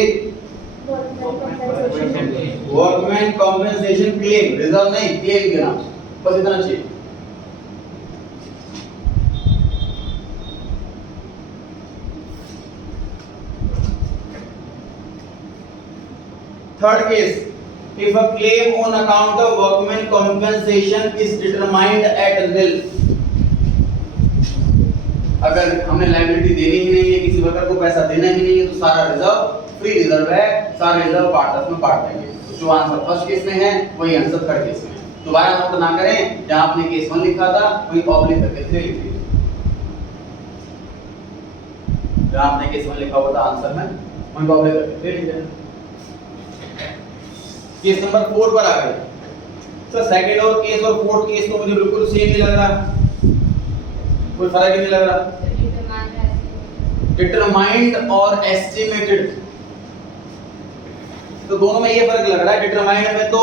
वर्कमैन कॉम्पेंसेशन क्लेम, रिजर्व नहीं, क्लेम के नाम से, बस इतना चाहिए। Third case, if a claim on account of workman compensation is determined at nil, अगर हमने लायबिलिटी देनी ही नहीं है, किसी वर्कर को पैसा देना ही नहीं है, तो सारा रिजर्व फ्री रिजर्व है, सारा रिजर्व पार्टनर्स में बांट देंगे। तो जो आंसर फर्स्ट केस में है वही आंसर थर्ड केस में है। दोबारा नोट ना करें, जहां आपने केस 1 लिखा था वही ऑब्लिक करके 3 लिख दीजिए। जहां आपने केस 1 लिखा हुआ था आंसर में वही ऑब्लिक करके 3 लिख देना। केस नंबर 4 पर आ गए सर। सेकंड और केस और फोर्थ केस तो मुझे बिल्कुल सेम ही लग रहा, कोई फर्क ही नहीं लग रहा। डिटरमाइंड और एस्टिमेटेड, तो दोनों में ये फर्क लग रहा है। डिटरमाइंड में तो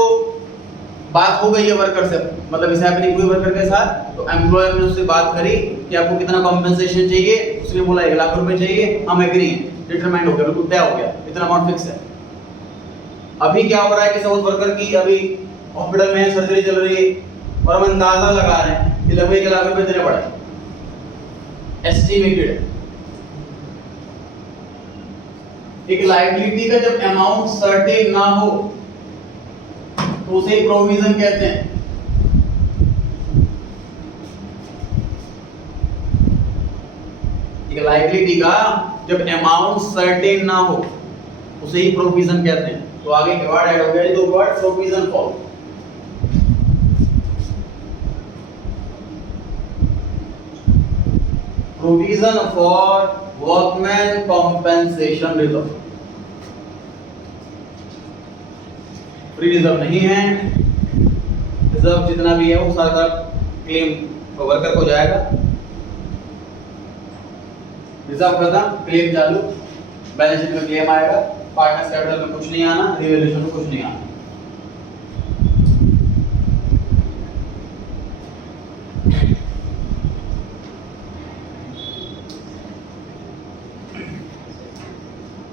बात हो गई है वर्कर से, मतलब इस हैपनिंग हुई वर्कर के साथ, तो एम्प्लॉयर ने उससे बात करी कि आपको कितना कॉम्पेंसेशन चाहिए, उसने बोला 1 लाख रुपए चाहिए, हम एग्री हैं, डिटरमाइंड हो गया, बिल्कुल तय हो गया, इतना अमाउंट फिक्स है। अभी क्या हो रहा है कि सपोज वर्कर की अभी हॉस्पिटल में सर्जरी चल रही है और हम अंदाजा लगा रहे हैं कि लगभग 1 लाख रुपए देने पड़े, एस्टिमेटेड। एक लायबिलिटी का जब अमाउंट सर्टेन ना हो तो उसे प्रोविजन कहते हैं। एक लायबिलिटी का जब अमाउंट सर्टेन ना हो उसे ही प्रोविजन कहते हैं। तो आगे के वर्ड ऐड हो गया, ये दो word provision for. Provision for workman compensation reserve. Free reserve नहीं है, रिजर्व जितना भी है वो सारा क्लेम वर्कर को जाएगा। रिजर्व खत्म, क्लेम चालू, बैलेंस शीट में क्लेम आएगा, पार्टनर्स कैपिटल में कुछ नहीं आना, रिवैल्यूएशन में कुछ नहीं आना।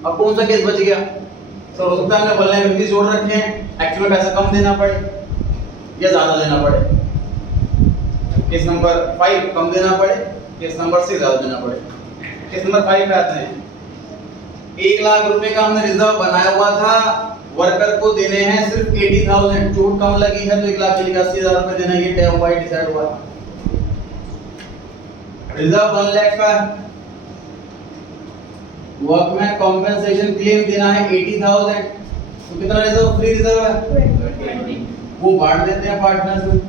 अब कौन सा केस बच गया? तो हो सकता है हमने बोलने में जोड़ रखे हैं, एक्चुअल में पैसा कम देना पड़े या ज्यादा देना पड़े। केस नंबर 5 कम देना पड़े, केस नंबर 6 ज्यादा देना पड़े। केस नंबर 5 पे आते हैं। 1 लाख रुपए का हमने रिजर्व बनाया हुआ था, वर्कर को देने हैं सिर्फ 80,000, चोट कम लगी है तो 1,81,000 रुपए देना, ये तय हुआ, डिसाइड हुआ। रिजर्व 1 लाख का, वर्कमैन कॉम्पेंसेशन क्लेम देना है 80,000, तो कितना रिजर्व? फ्री रिजर्व है 20. वो बांट देते हैं पार्टनर्स में।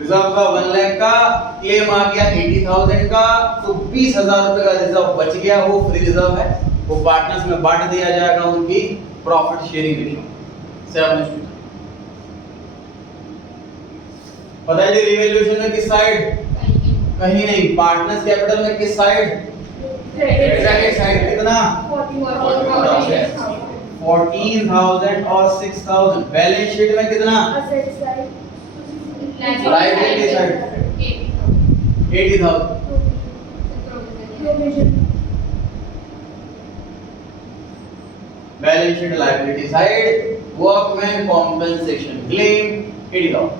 रिजर्व का 1 लाख का, क्लेम आ गया 80,000 का, तो 20,000 रुपए का रिजर्व बच गया, वो फ्री रिजर्व है, वो पार्टनर्स में बांट दिया जाएगा उनकी प्रॉफिट शेयरिंग रेशियो 7:2। बताइए रिवैल्यूएशन में किस साइड? कहीं नहीं। पार्टनर्स कैपिटल में किस साइड? Credit side. कितना? 14,000 और 6,000। बैलेंस शीट में कितना? Liability side 80,000। Balance sheet liability side, workman compensation claim 80,000।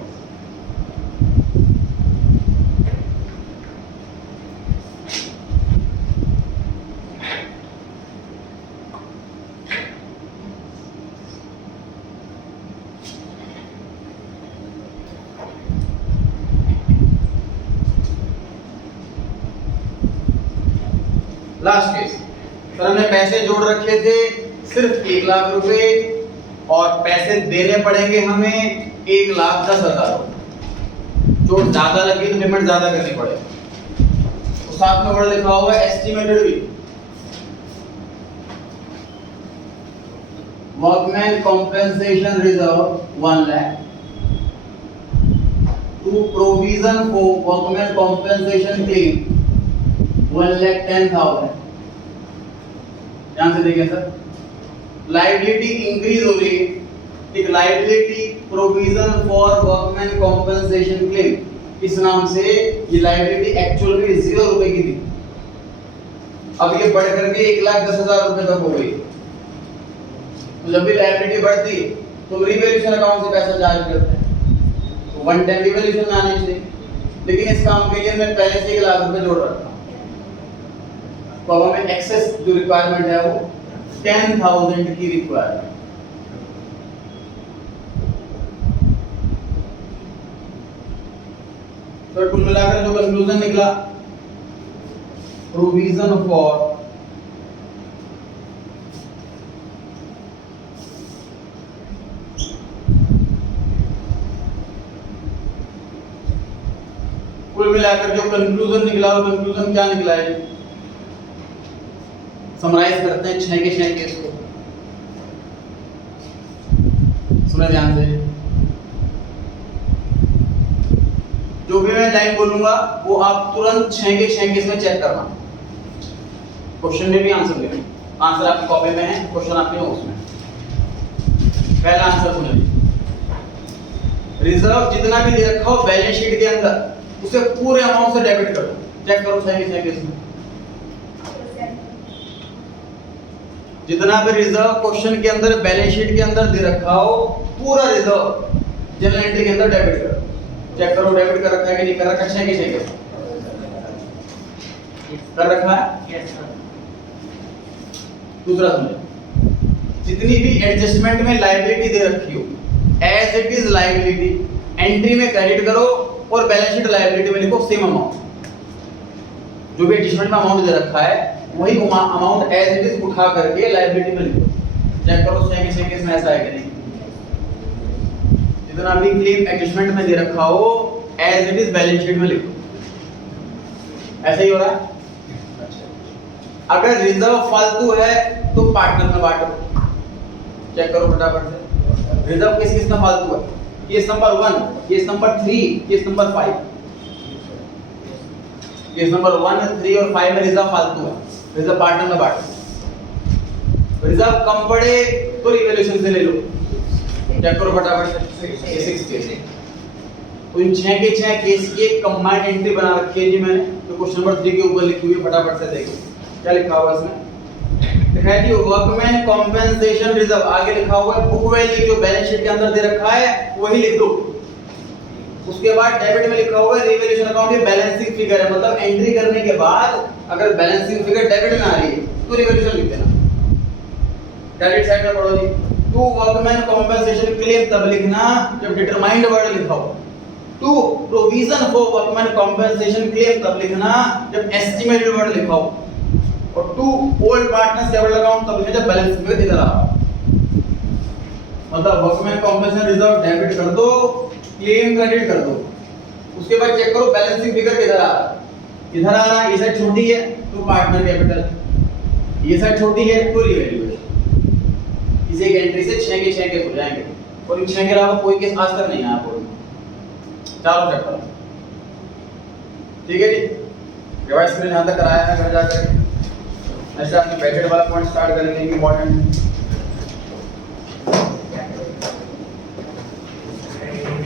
Last case, sir हमने पैसे जोड़ रखे थे सिर्फ 1 लाख रुपए और पैसे देने पड़ेंगे हमें 1,10,000। जो ज्यादा लगी तो पेमेंट ज्यादा करनी पड़ेगी। तो साथ में वर्ड लिखा हुआ है एस्टिमेटेड भी। Workman compensation reserve 1 lakh to provision for workman compensation claim 1,10,000। ध्यान से देखिए सर, लायबिलिटी इंक्रीज हो रही है। एक liability provision for workman compensation claim, इस नाम से ये लायबिलिटी एक्चुअल में 0 रुपए की थी, अब ये बढ़ करके 1,10,000 रुपए तक हो गई। तो जब भी लायबिलिटी बढ़ती तो रिवैल्यूएशन अकाउंट से पैसा चार्ज करते हैं, तो 1 टाइम रिवैल्यूएशन में आनी चाहिए। लेकिन इस काम के लिए मैं पहले से 1 लाख रुपए जोड़ रखा हूं, तो अब हमें एक्सेस जो रिक्वायरमेंट है वो 10,000 की रिक्वायरमेंट। तो कुल मिलाकर जो कंक्लूजन निकला, प्रोविजन फॉर कुल मिलाकर जो कंक्लूजन निकला, वो कंक्लूजन क्या निकला है? समराइज करते हैं 6 के 6 केस को। सुने ध्यान से, जो भी मैं लाइन बोलूंगा वो आप तुरंत 6 के 6 केस में चेक करना। क्वेश्चन में भी आंसर लिखना, आंसर आपकी कॉपी में है, क्वेश्चन आपके नोट्स में। पहला आंसर सुनिए, रिजर्व जितना भी दे रखा हो बैलेंस शीट के अंदर उसे पूरे अमाउंट से डेबिट करो। चेक करो 6 के 6 केस में जितना भी रिजर्व क्वेश्चन के अंदर बैलेंस शीट के अंदर दे रखा हो, पूरा रिजर्व जनरल एंट्री के अंदर डेबिट करो। चेक करो डेबिट कर रखा है कि नहीं कर रखा। 6 के 6 केस कर रखा है। Yes, sir. दूसरा सुनिए, जितनी भी एडजस्टमेंट में लायबिलिटी दे रखी हो as it is liability, entry में क्रेडिट करो और बैलेंस शीट लायबिलिटी में लिखो सेम अमाउंट। जो भी एडजस्टमेंट में अमाउंट दे रखा है वही अमाउंट एज इट इज उठा करके लायबिलिटी में लिखो। चेक करो 6 के 6 केस में ऐसा है कि नहीं। जितना भी क्लेम एडजस्टमेंट में दे रखा हो as it is balance sheet में लिखो। ऐसा ही हो रहा है। अगर रिजर्व फालतू है तो पार्टनर में बांटो। चेक करो फटाफट से। रिजर्व किस किस में फालतू है? Case number 1, case number 3, case number 5। Case number 1, 3 और 5 में रिजर्व फालतू है, रिजर्व पार्टनर में बांटो। रिजर्व कम पड़े तो रिवैल्यूएशन से ले लो। चेक करो फटाफट से। 6 केस। तो इन 6 के 6 केस की एक कंबाइंड एंट्री बना रखी है जी मैंने। तो क्वेश्चन नंबर 3 के ऊपर लिखी हुई है, फटाफट से देखो क्या लिखा हुआ है इसमें। लिखा है कि वर्कमैन कॉम्पेंसेशन रिजर्व, आगे लिखा हुआ है बुक वैल्यू जो बैलेंस शीट के अंदर दे रखा है वही लिख दो। उसके बाद डेबिट में लिखा हुआ है रिवैल्यूएशन अकाउंट, ये बैलेंसिंग फिगर है, मतलब एंट्री करने के बाद अगर बैलेंसिंग फिगर डेबिट में आ रही है तो रिवैल्यूएशन लिख देना। क्रेडिट साइड में पढ़ो जी। टू वर्कमैन कॉम्पेंसेशन क्लेम तब लिखना जब डिटरमाइंड वर्ड लिखा हो। To provision for workman compensation claim तब लिखना जब एस्टिमेटेड वर्ड लिखा हो। और to old partners capital account तब लिखना जब बैलेंस फिगर इधर आ। मतलब वर्कमैन कॉम्पेंसेशन रिजर्व डेबिट कर दो, क्लेम क्रेडिट कर दो। उसके बाद चेक करो बैलेंसिंग फिगर किधर आ रहा है। इधर आ रहा है, ये साइड छोटी है तो पार्टनर कैपिटल, ये साइड छोटी है तो रिवैल्यूएशन। इस एक एंट्री से 6 के 6 केस हो जाएंगे और इन 6 के अलावा कोई केस आज तक नहीं आया बोर्ड में। चारों चेक करो। ठीक है जी, रिवाइज करने यहां तक कराया है घर जाकर। ऐसा आपकी पैकेट वाला पॉइंट स्टार्ट करेंगे इंपॉर्टेंट।